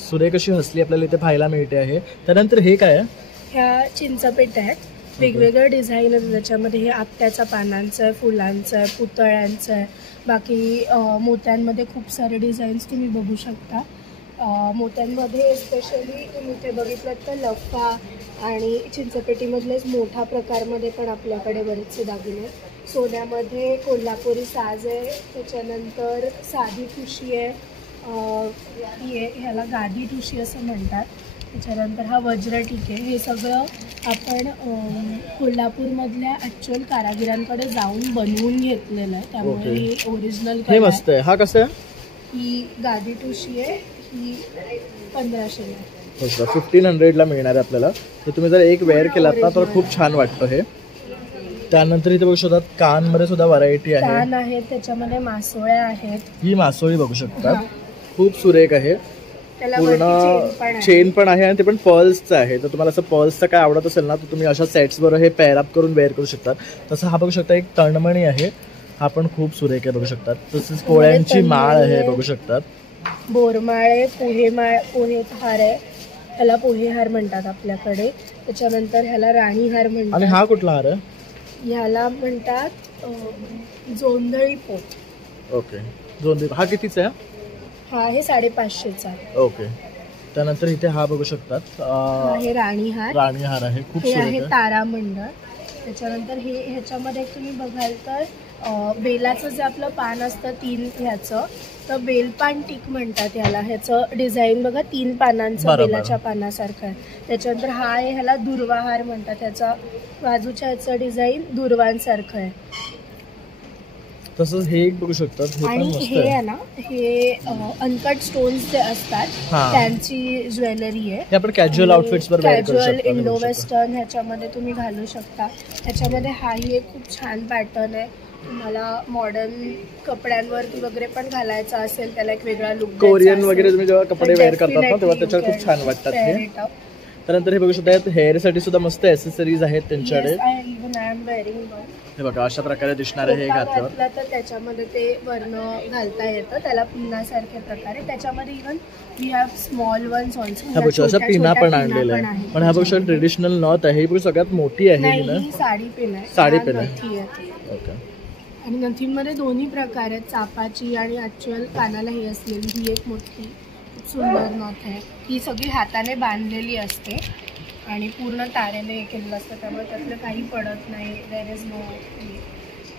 सुरेख अशी हसली आपल्याला इथे पाहायला मिळते आहे. त्यानंतर हे काय आहे? ह्या चिंचपेट आहेत. वेगवेगळं डिझाईन आहे त्याच्यामध्ये. हे आपट्याचा पानांचं आहे, फुलांचं आहे, पुतळ्यांचं आहे. बाकी मोत्यांमध्ये खूप सारे डिझाईन्स तुम्ही बघू शकता. मोत्यांमध्ये स्पेशली तुम्ही इथे बघितलं तर लफा आणि चिंचपेटीमधलेच मोठ्या प्रकारमध्ये पण आपल्याकडे बरेचसे दागिने आहेत. सोन्यामध्ये कोल्हापुरी साज आहे. त्याच्यानंतर साधी ठुशी आहे. ह्याला गादी ठुशी असं म्हणतात. त्याच्यानंतर हा वज्रटीक आहे. हे सगळं आपण कोल्हापूरमधल्या ॲक्च्युअल कारागिरांकडे जाऊन बनवून घेतलेलं आहे. त्यामुळे हे ओरिजिनल हे मस्त आहे. हा कसं आहे? ही गादी ठुशी आहे. ही 1500 आहे. 1500ला मिळणार आहे आपल्याला. तर तुम्ही जर एक वेअर केलात ना तर खूप छान वाटतं हे. त्यानंतर इथे बघू शकतात कानमध्ये सुद्धा व्हरायटी आहे. कान आहेत. त्याच्यामध्ये मासोळ्या आहेत. ही मासोळी बघू शकतात. खूप सुरेख आहे. पूर्ण चेन पण आहे. आणि ते पण पर्ल्सचं आहे. तर तुम्हाला असं पर्ल्सचं काय आवडत असेल ना तर तुम्ही अशा सेट्स बरोबर हे पेअर अप करून वेअर करू शकता. तसं हा बघू शकता एक तणमणी आहे. हा पण खूप सुरेख आहे बघू शकतात. तसंच पोळ्यांची माळ आहे बघू शकतात. बोरमाळ आहे. पोहे हार आहे. ह्याला पोहे हार म्हणतात आपल्याकडे. त्याच्यानंतर ह्याला राणी हार म्हणतात. आणि हा कुठला हार आहे? ह्याला म्हणतात जोंधळी पोत. ओके. जोंधळी. हा कितीचा आहे? हा हे 550चा. ओके. त्यानंतर इथे हा बघू शकतात हे राणी हार. राणी हार आहे. खूप हे सुरेख आहे आहे. तारामंडळ. त्याच्यानंतर ह्याच्यामध्ये तुम्ही बघाल तर बेलाचं जे आपलं पान असतं 3 ह्याचं, तर बेलपान टिक म्हणतात याला. ह्याचं डिझाईन बघा 3 पानांचं बेलाच्या पानासारखं आहे. त्याच्यानंतर हा आहे, ह्याला दुर्वाहार म्हणतात. ह्याचा बाजूच्या ह्याचं डिझाईन दुर्वांसारखं आहे. तसंच हे एक बघू शकतात, हे पण आणि मस्त हे आहे. आहे ना, हे अनकट स्टोन्स जे असतात त्यांची ज्वेलरी आहे. हे आपण कॅज्युअल आउटफिट्स वर वेअर करू कॅज्युअल शकतो. इंडो वेस्टर्न ह्याच्यामध्ये तुम्ही घालू शकता. ह्याच्यामध्ये हाही एक खूप छान पॅटर्न आहे. तुम्हाला मॉडर्न कपड्यांवरती वगैरे पण घालायचा असेल, त्याला एक वेगळा लुक कोरियन वगैरे तुम्ही जेव्हा कपडे वेअर करतात ना तेव्हा त्याच्यावर खूप छान वाटतात हे. त्यानंतर हे बघू शकता, हेअर साठी सुद्धा मस्त ॲक्सेसरीज आहेत त्यांच्याकडे. हे बघा अशा प्रकारे दिसणार आहे हे घातल्यावर. तर त्याच्यामध्ये ते वर्ण घालता येतं, त्याला पिनासारख्या प्रकारे. त्याच्यामध्ये even we have small ones also. हा बघू अशा पिना पण आणलेल्या आहे. पण हा बघू ट्रेडिशनल नॉट आहे. ही बघू सगळ्यात मोठी आहे ही ना, ही साडी पिन आहे. साडी पिन आहे. ओके. आणि नथीमध्ये दोन्ही प्रकार आहेत, चापाची आणि ॲक्च्युअल कानाला ही असलेली. ही एक मोठी खूप सुंदर नथ आहे. ही सगळी हाताने बांधलेली असते आणि पूर्ण तारेने हे केलेलं असतं, त्यामुळे त्यातलं काही पडत नाही. There is no.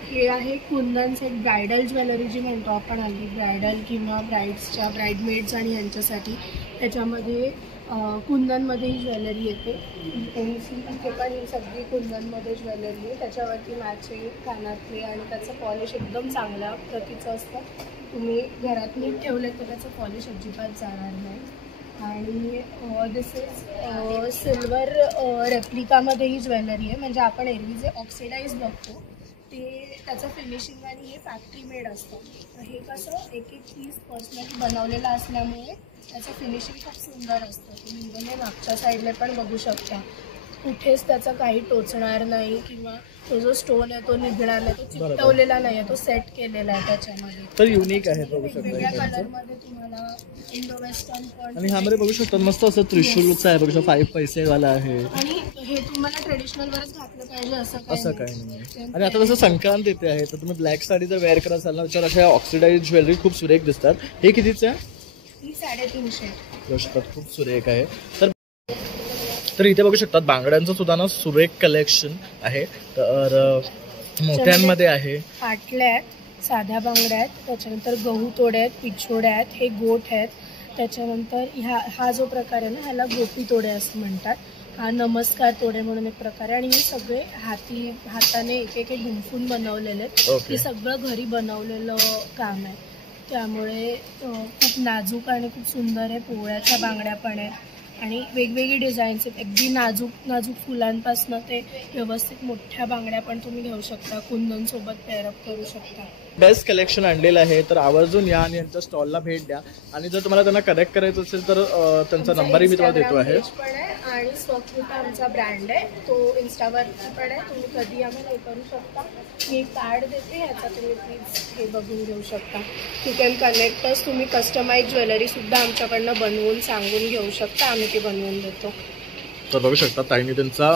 हे आहे कुंदन सेट, ब्रायडल ज्वेलरी जी म्हणतो आपण हल्ली, ब्रायडल किंवा ब्राईड्सच्या, ब्राईडमेड्स आणि यांच्यासाठी. त्याच्यामध्ये कुंदनमध्ये ही ज्वेलरी येते. इथे पण ही सगळी कुंदनमध्ये ज्वेलरी आहे. त्याच्यावरती मॅचिंग कानातले आणि त्याचं पॉलिश एकदम चांगल्या प्रतीचं असतं. तुम्ही घरात नीट ठेवलं तर त्याचं पॉलिश अजिबात जाणार नाही. आणि दिस इज सिल्वर रेप्लिकामध्ये ही ज्वेलरी आहे. म्हणजे आपण एरवी जे ऑक्सिडाईज बघतो ते त्याचं फिनिशिंग आणि हे फॅक्टरी मेड असतं. तर हे कसं एक पीस पर्सनली बनवलेलं असल्यामुळे त्याचं फिनिशिंग खूप सुंदर असतं. तुम्ही इव्हन हे मागच्या साईडला पण बघू शकता, कुठेच त्याचं काही टोचणार नाही किंवा तो जो स्टोन आहे तो निघणार नाही, तो चिकटवलेला नाही आहे, तो सेट केलेला आहे त्याच्यामध्ये. तर युनिक आहे बघू वेगवेगळ्या शकता. कलरमध्ये तुम्हाला इंडो वेस्टर्न पण. आणि ह्यामध्ये बघू शकता मस्त असं त्रिशूलचं आहे बघू शकता, 5 पैसेवाला आहे. आणि हे तुम्हाला ट्रेडिशनल वरच घातलं पाहिजे असं काही नाही. आणि आता जसं संक्रांत येते आहे तर तुम्ही ब्लॅक साडी जर वेअर करत असाल ना तर अशा ऑक्सिडाइज ज्वेलरी खूप सुरेख दिसतात. हे कितीचं आहे? ही 350. बघू शकतात खूप सुरेख आहे. तर इथे बघू शकतात बांगड्यांचं सुद्धा ना सुरेख कलेक्शन आहे. तर मोठ्यांमध्ये आहे, पाटल्या आहेत, साध्या बांगड्या आहेत, त्याच्यानंतर गहू तोड्या आहेत, पिछोड्या आहेत, हे गोठ आहेत. त्याच्यानंतर हा जो प्रकार आहे ना ह्याला गोपी तोडे असं म्हणतात. हा नमस्कार तोडे म्हणून एक प्रकार आहे. आणि हे सगळे हाताने एक एक गुंफून बनवलेले आहेत. हे सगळं घरी बनवलेलं काम आहे, त्यामुळे खूप नाजूक आणि खूप सुंदर आहे. पोळ्याच्या बांगड्या पण आहेत आणि वेगवेगळी डिझाईन्स आहेत. अगदी नाजूक फुलांपासून ते व्यवस्थित मोठ्या बांगड्या पण तुम्ही घेऊ शकता, कुंदनसोबत पेअरअप करू शकता. बेस्ट कलेक्शन आणलेलं आहे. तर आवर्जून या आणि यांच्या स्टॉलला भेट द्या. आणि जर तुम्हाला त्यांना कनेक्ट करायचं असेल तर त्यांचा नंबरही मी तुम्हाला देतो आहे. आणि स्वकृता आमचा ब्रँड आहे, तो इन्स्टावरती पण आहे. तुम्ही कधी आम्हाला हे करू शकता. मी कार्ड देते, ह्याचा तुम्ही प्लीज हे बघून घेऊ शकता. यू कॅन कनेक्टच. तुम्ही कस्टमाइज ज्वेलरीसुद्धा आमच्याकडनं बनवून सांगून घेऊ शकता, आम्ही ती बनवून देतो. तर बघू शकता ताईंनी त्यांचा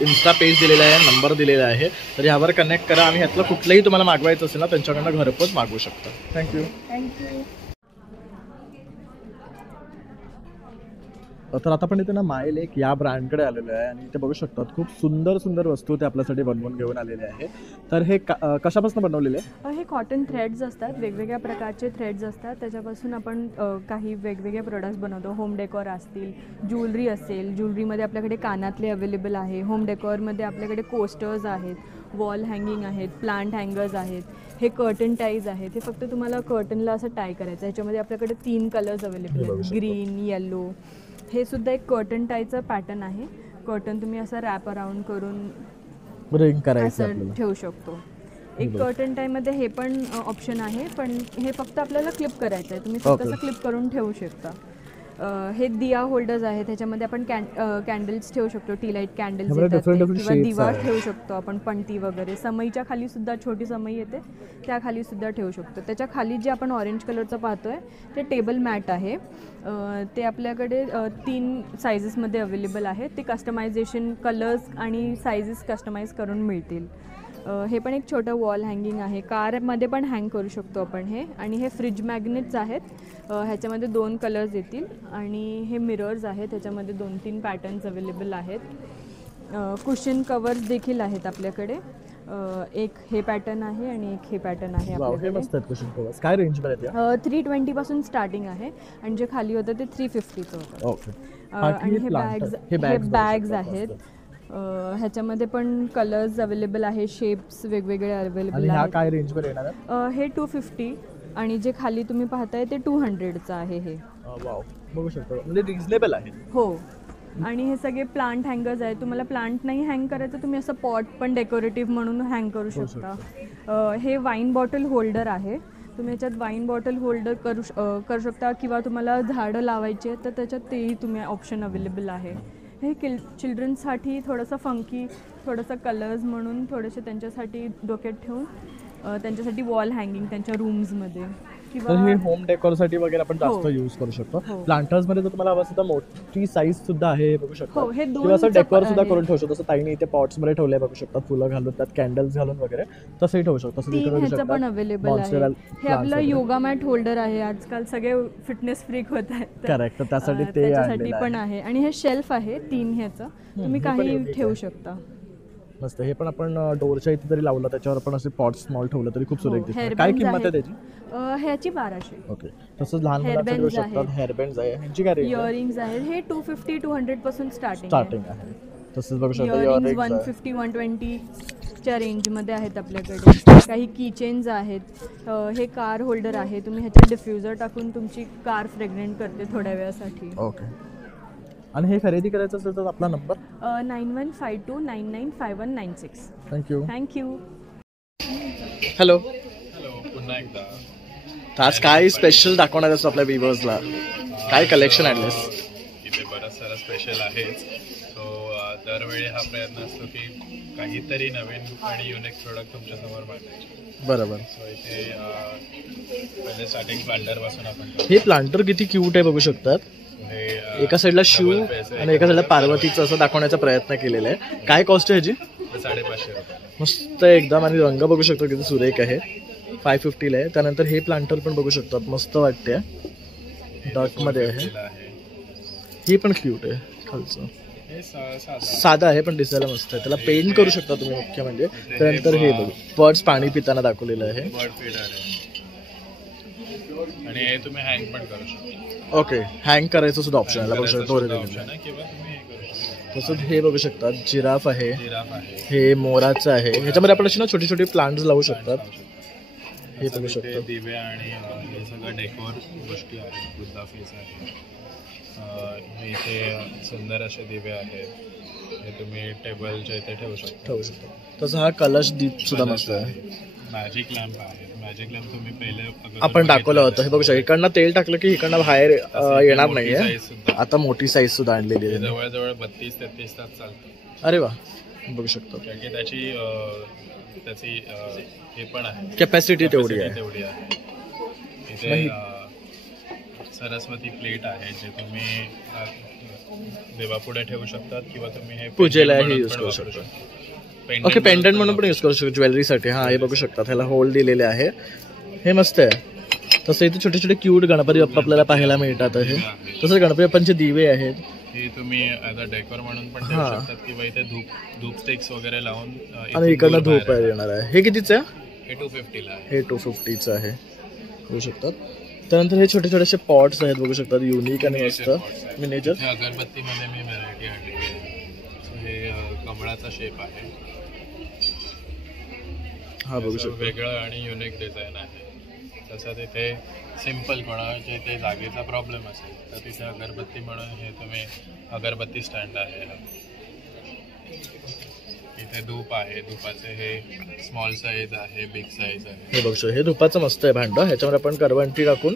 इन्स्टा पेज दिलेला आहे, नंबर दिलेला आहे. तर यावर कनेक्ट करा आणि ह्यातलं कुठलंही तुम्हाला मागवायचं असेल ना त्यांच्याकडनं घरपोच मागवू शकता. थँक्यू. तर आता पण इथे ना माय लेक या ब्रँडकडे आलेलो आहे आणि इथे बघू शकतात खूप सुंदर सुंदर वस्तू ते आपल्यासाठी बनवून घेऊन आलेले आहे. तर हे कशापासून बनवलेले आहे? हे कॉटन थ्रेड्स असतात, वेगवेगळ्या प्रकारचे थ्रेड्स असतात. त्याच्यापासून आपण काही वेगवेगळे प्रोडक्ट्स बनवतो. होम डेकोर असतील, ज्वेलरी असेल, ज्वेलरीमध्ये आपल्याकडे कानातले अवेलेबल आहे. होम डेकोरमध्ये आपल्याकडे कोस्टर्स आहेत, वॉल हँगिंग आहेत, प्लांट हँगर्स आहेत. हे कर्टन टाईज आहेत. हे फक्त तुम्हाला कर्टनला असं टाय करायचं. ह्याच्यामध्ये आपल्याकडे 3 कलर्स अवेलेबल आहेत, ग्रीन, येलो. हे सुद्धा एक कर्टन टायचं पॅटर्न आहे. कर्टन तुम्ही असं रॅप अराउंड करून रिंग करायचं ठेवू शकतो. एक कर्टन टायमध्ये हे पण ऑप्शन आहे, पण हे फक्त आपल्याला क्लिप करायचं आहे. तुम्ही फक्त असं क्लिप करून ठेवू शकता. हे दिया होल्डर्स आहेत. त्याच्यामध्ये आपण कॅन्डल्स ठेवू शकतो, टी लाईट कॅन्डल्स येतात किंवा दिवा ठेवू शकतो आपण, पणती वगैरे. समईच्या खाली सुद्धा छोटी समई येते, त्या खाली सुद्धा ठेवू शकतो. त्याच्या खाली जे आपण ऑरेंज कलरचं पाहतोय ते टेबल मॅट आहे. ते आपल्याकडे 3 सायझेसमध्ये अवेलेबल आहे. ते कस्टमायझेशन, कलर्स आणि सायझेस कस्टमाइज करून मिळतील. हे पण एक छोटं वॉल हँगिंग आहे. कारमध्ये पण हँग करू शकतो आपण हे. आणि हे फ्रिज मॅग्नेट्स आहेत. ह्याच्यामध्ये 2 कलर्स येतील. आणि हे मिरर्स आहेत, ह्याच्यामध्ये 2-3 पॅटर्न्स अवेलेबल आहेत. कुशन कवर्स देखील आहेत आपल्याकडे. एक हे पॅटर्न आहे आणि एक हे पॅटर्न आहे आपल्याकडे. मस्त आहेत कुशन कवर्स. काय रेंज मध्ये आहेत? 320 पासून स्टार्टिंग आहे आणि जे खाली होतं ते 350चं होतं. ओके. आणि हे बॅग्स आहेत. ह्याच्यामध्ये पण कलर्स अवेलेबल आहे, शेप्स वेगवेगळे अवेलेबल आहेत. काय रेंज मध्ये येणार आहे? हे 250 आणि जे खाली तुम्ही पाहताय ते 200चं आहे. हे वाव, बघू शकतो म्हणजे रिजनेबल आहे. हो. आणि हे सगळे प्लांट हँगर्स आहेत. तुम्हाला प्लांट नाही हँग करायचं, तुम्ही असं पॉट पण डेकोरेटिव्ह म्हणून हँग करू शकता. हे वाईन बॉटल होल्डर आहे. तुम्ही याच्यात वाईन बॉटल होल्डर करू शकता किंवा तुम्हाला झाडं लावायची आहेत तर त्याच्यात तेही तुम्ही ऑप्शन अवेलेबल आहे. हे चिल्ड्रन्ससाठी थोडंसं फंकी, थोडंसं कलर्स म्हणून थोडेसे त्यांच्यासाठी डोक्यात ठेवून त्यांच्यासाठी वॉल हँगिंग त्यांच्या रूम्समध्ये किंवा हे होम डेकोरसाठी वगैरे आपण जास्त यूज करू शकतो. प्लांटर्स मध्ये जर तुम्हाला हवं असेल तर मोठी साईज सुद्धा आहे, हे बघू शकता. किंवा असं डेकोर सुद्धा करून ठेवू शकतो. जसं ताईने इथे पॉट्स मध्ये ठेवले बघू शकता, फुलं घालून त्यात कॅन्डल्स घालून वगैरे तसंही ठेवू शकतो. ह्याचं पण अवेलेबल आहे. हे आपलं योगा मॅट होल्डर आहे. आजकाल सगळे फिटनेस फ्रीक होत आहेत. करेक्ट, त्यासाठी त्याच्यासाठी पण आहे. आणि हे शेल्फ आहे 3 ह्याचं, तुम्ही काही ठेवू शकता. मस्त. हे पण आपण डोरच्या इथे जरी लावलं त्याच्यावर पण असे पॉट स्मॉल ठेवलं तरी खूप सुरेख दिसतं. काय किंमत आहे त्याची? ह्याची 1200. ओके. तसंच लहान मुलांसाठी घेऊ शकतात. हेअरबँड्स आहे, ह्यांची काय रेंज? इयरिंग्स आहेत. हे 250-200 पासून स्टार्टिंग आहे. तसंच बघू शकता इयरिंग्स 150-120 च्या रेंज मध्ये आहेत आपल्याकडे. काही कीचेन्स आहेत. हे कार होल्डर आहे. तुम्ही ह्याच्यात डिफ्युजर टाकून तुमची कार फ्रेग्रंट करते थोड्या वेळासाठी. ओके. आणि हे खरेदी करायचं असेल तर आपला नंबर 9152995196. थँक्यू. हॅलो. पुन्हा एकदा. आज काय स्पेशल दाखवणार आहेस आपल्या व्ह्यूअर्सला? काय कलेक्शन आणलेस? इथे बराच सारा स्पेशल आहेच. सो दरवेळी हा प्रयत्न असतो की काहीतरी नवीन आणि युनिक प्रोडक्ट तुमच्यासमोर मांडायचे. बरोबर. सो इथे पहिले स्टार्टिंग प्लांटर पासून आपण. हे प्लांटर किती क्यूट आहे बघू शकतात. एका साईडला शिव आणि एका साईडला पार्वतीचं असं दाखवण्याचा प्रयत्न केलेला आहे. काय कॉस्ट आहे ह्याची? 550 रुपये. मस्त एकदम. आणि रंग बघू शकतो किती सुरेख आहे. 550 आहे. त्यानंतर हे प्लांटर पण बघू शकतात, मस्त वाटते. डार्क मध्ये आहे. ही पण क्यूट आहे. खालचं साधा आहे पण दिसायला मस्त आहे. त्याला पेंट करू शकता तुम्ही मुख्य म्हणजे. त्यानंतर हे बघू बर्ड्स पाणी पिताना दाखवलेलं आहे. आणि हे तुम्ही हँग पण करू शकता. ओके. हँग करायचं सुद्धा ऑप्शन आहे बघू शकता. तसंच हे बघू शकतात जिराफ आहे. हे मोराचं आहे. ह्याच्यामध्ये आपण अशी ना छोटी छोटी प्लांट्स लावू शकतात. हे बघू शकतो. दिवे आणि हे सगळं डेकोर गोष्टी आहेत. बुद्धा फेस आहे. हे इथे सुंदर असे दिवे आहेत. हे तुम्ही टेबलच्या इथे ठेवू शकता. तसं हा कलश दीप सुद्धा मस्त आहे. मॅजिक लॅम्प आहे. मॅजिक लॅम्प तुम्ही पहिले आपण दाखवलं होतं. हे बघू शकता. इकडनं तेल टाकलं की इकडनं बाहेर येणार नाहीये. आता मोठी साईज सुद्धा आणलेली आहे. जवळजवळ 32-33 तास चालतं. अरे वा, बघू शकतो. कारण की त्याची हे पण आहे, कॅपॅसिटी तेवढी आहे. इथे सरस्वती प्लेट आहे जे तुम्ही देवापुढे ठेवू शकतात किंवा तुम्ही हे पूजेला यूज करू शकता. ओके. पेंडंट म्हणून पण यूज करू शकतो ज्वेलरीसाठी. हा, हे बघू शकता. त्याला होल दिलेले आहे. हे मस्त आहे. तसं इथे छोटे छोटे क्यूट गणपती बाप्पा आपल्याला पाहायला मिळतात आहे. तसंच गणपती बाप्पांचे दिवे आहेत. हे तुम्ही ॲज अ डेकोर म्हणून पण ठेवू शकतात किंवा इथे धूप स्टिक्स वगैरे लावून. आणि इकडनं धूप येणार आहे. हे कितीचं आहे? हे 250 आहे. हे 250चं आहे. बघू शकतात. त्यानंतर हे छोटे छोटेसे पॉट्स आहेत बघू शकतात. युनिक आणि मस्त मिनिएचर. अगरबत्तीमध्ये मी व्हरायटी आणली आहे. हे कमळाचा शेप आहे. हा, बघू शकतो. वेगळं आणि युनिक डिझाईन आहे. तसंच इथे सिम्पल कोणाच्या इथे जागेचा प्रॉब्लेम असेल तर तिथे अगरबत्ती म्हणून हे तुम्ही अगरबत्ती स्टँड आहे. इथे धूप आहे. धुपाचे हे स्मॉल साईज आहे, बिग साईज आहे. हे बघू शकतो. हे धुपाचं मस्त आहे भांड. ह्याच्यावर आपण करवंटी टाकून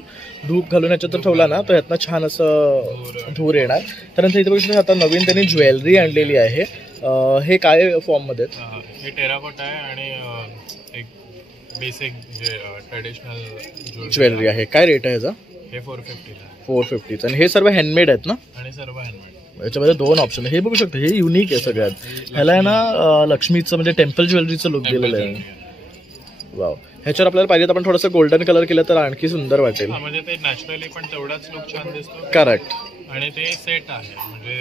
धूप घालून ह्याच्यात ठेवला ना तर ह्यातनं छान असं धूर येणार. त्यानंतर इथे बघू शकतो आता नवीन त्यांनी ज्वेलरी आणलेली आहे. हे काय फॉर्म मध्ये? हे टेराकोटा आहे आणि एक बेसिक जे ट्रेडिशनल ज्वेलरी आहे. काय रेट आहे ह्याचा? हे 450 आहे. 450. आणि हे सर्व हँडमेड आहेत ना? आणि सर्व हँडमेड. याच्यामध्ये 2 ऑप्शन आहे. हे बघू शकतो. हे युनिक आहे सगळ्यात. ह्याला आहे ना लक्ष्मीचं म्हणजे टेम्पल ज्वेलरीचं लुक दिलेलं आहे. वाव. ह्याच्यावर आपल्याला पाहिजे तर आपण थोडंसं गोल्डन कलर केलं तर आणखी सुंदर वाटेल. म्हणजे ते नॅचरली पण तेवढाच लुक छान दिसतो. करेक्ट. आणि ते सेट आहे म्हणजे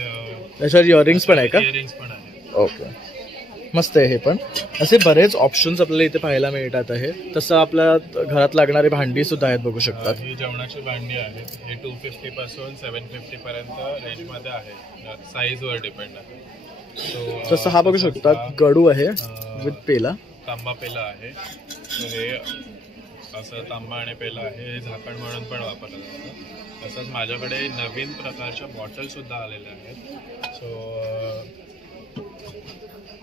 त्याच्यावर इयरिंग्स पण आहे का? इयरिंग्स पण आहे. ओके, मस्त आहे. हे पण असे बरेच ऑप्शन्स आपल्याला इथे पाहायला मिळतात आहे. तसं आपल्या घरात लागणारी भांडी सुद्धा आहेत, बघू शकतात. ही जेवणाची भांडी आहेत. हे 250 पासून 750 पर्यंत रेंजमध्ये आहे, साईजवर डिपेंड आहे. तसं हा बघू शकतात गडू आहे विथ पेला, तांबा पेला आहे. हे असं तांबा आणि पेला आहे, हे झाकण म्हणून पण वापरलं जातं. तसंच माझ्याकडे नवीन प्रकारच्या बॉटल सुद्धा आलेल्या आहेत. सो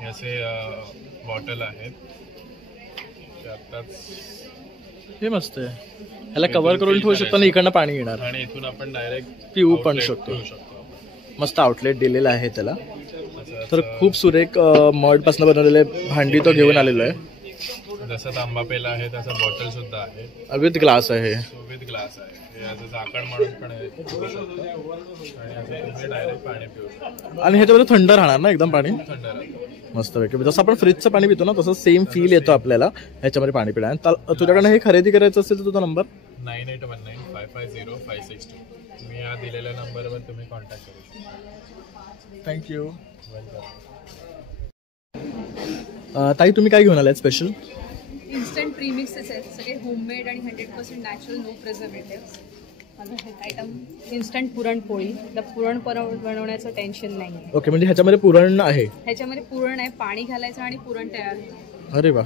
हे असे बॉटल आहेत, ते आत्ताच. हे मस्त आहे. ह्याला कव्हर करून ठेवू शकतो आणि इकडनं पाणी येणार आणि इथून आपण डायरेक्ट पिऊ पण शकतो. मस्त आउटलेट दिलेलं आहे त्याला. तर खूप सुरेख मड पासून बनवलेले भांडी तो घेऊन आलेलो आहे. जसं तांबा पेला आहे तसं बॉटल सुद्धा आहे, विथ ग्लास आहे. विथ ग्लास आहे. हे असं झाकण म्हणून पण ठेवू शकतो आणि असं तुम्ही डायरेक्ट पाणी पिऊ शकतो. आणि ह्याच्यामध्ये थंड राहणार ना एकदम पाणी, थंड राहतं. मस्त पैकी. जसं आपण फ्रीजचं पाणी पितो ना तसं सेम फील येतो आपल्याला ह्याच्यामध्ये पाणी पिण्या. तुझ्याकडनं हे खरेदी करायचं असेल तर तुझा नंबर 9819550562. तुम्ही या दिलेल्या नंबरवर तुम्ही कॉन्टॅक्ट करू शकता. थँक्यू. वेलकम. ताई तुम्ही काय घेऊन आलात स्पेशल? इन्स्टंट प्रीमिक्सेस आहेत सगळे, होममेड आणि 100% नॅचरल, नो प्रिझर्वेटिव्ह. माझं हे आयटम इन्स्टंट पुरणपोळी. तर पुरण बनवण्याचं टेन्शन नाही आहे. ओके, म्हणजे ह्याच्यामध्ये पुरण आहे? ह्याच्यामध्ये पुरण आहे, पाणी घालायचं आणि पुरण तयार होतं. अरे वा,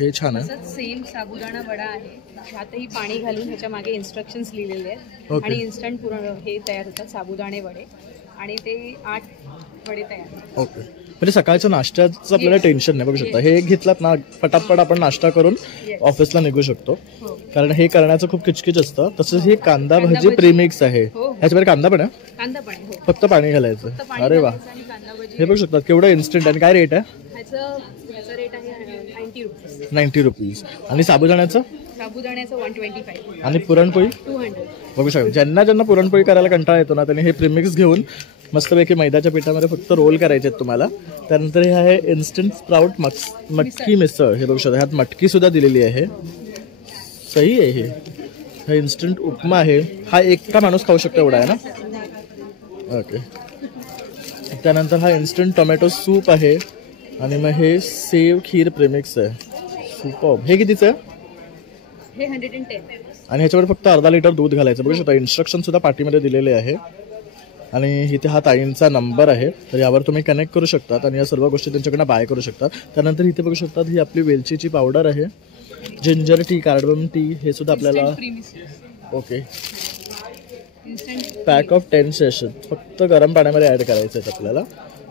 हे छान आहे. तसंच सेम साबुदाणा वडा आहे, ह्यातही पाणी घालून ह्याच्या मागे इन्स्ट्रक्शन्स लिहिलेले आहेत. ओके. आणि इन्स्टंट पुरण हे तयार होतात, साबुदाणे वडे, आणि ते 8 वडे तयार होतात. ओके, म्हणजे सकाळच्या नाश्त्याचं आपल्याला टेन्शन नाही. बघू शकता हे घेतलात ना, पटापट आपण नाश्ता करून ऑफिसला निघू शकतो. कारण हे करण्याचं खूप किचकिच असतं. तसंच हे कांदा भजी प्रीमिक्स आहे. ह्याच्यामध्ये कांदा पण आहे? कांदा पण आहे, फक्त पाणी घालायचं. अरे वा, हे बघू शकतात केवढं इन्स्टंट. आणि काय रेट आहे? ह्याचा रेट आहे 90 रुपीज. 90 रुपीज. आणि साबुदाण्याचं? साबुदाण्याचं 125. आणि पुरणपोळी 200. बघू शकता. ज्यांना पुरणपोळी करायला कंटाळा येतो ना, त्यांनी हे प्रीमिक्स घेऊन मस्तपैकी मैद्याच्या पिठामध्ये फक्त रोल करायचे आहेत तुम्हाला. त्यानंतर हे आहे इन्स्टंट स्प्राउट मटकी मिसळ. हे बघू शकता, ह्यात मटकी सुद्धा दिलेली आहे. सही आहे. हे इन्स्टंट उपमा आहे. हा एकटा माणूस खाऊ शकतो एवढा आहे ना. ओके. त्यानंतर हा इन्स्टंट टोमॅटो सूप आहे. आणि मग हे सेव खीर प्रेमिक्स आहे. सुपर. हे कितीचं आहे? हे 110. आणि ह्याच्यावर फक्त अर्धा लिटर दूध घालायचं. बघू शकता इन्स्ट्रक्शन सुद्धा पाठीमध्ये दिलेले आहे. आणि इथे हा ताईंचा नंबर आहे, तर यावर तुम्ही कनेक्ट करू शकतात आणि या सर्व गोष्टी त्यांच्याकडनं बाय करू शकतात. त्यानंतर इथे बघू शकतात ही आपली वेलचीची पावडर आहे, जिंजर टी, कार्डमम टी, हे सुद्धा आपल्याला. ओके. पॅक ऑफ 10 सेशन फक्त गरम पाण्यामध्ये ॲड करायचं आहे आपल्याला.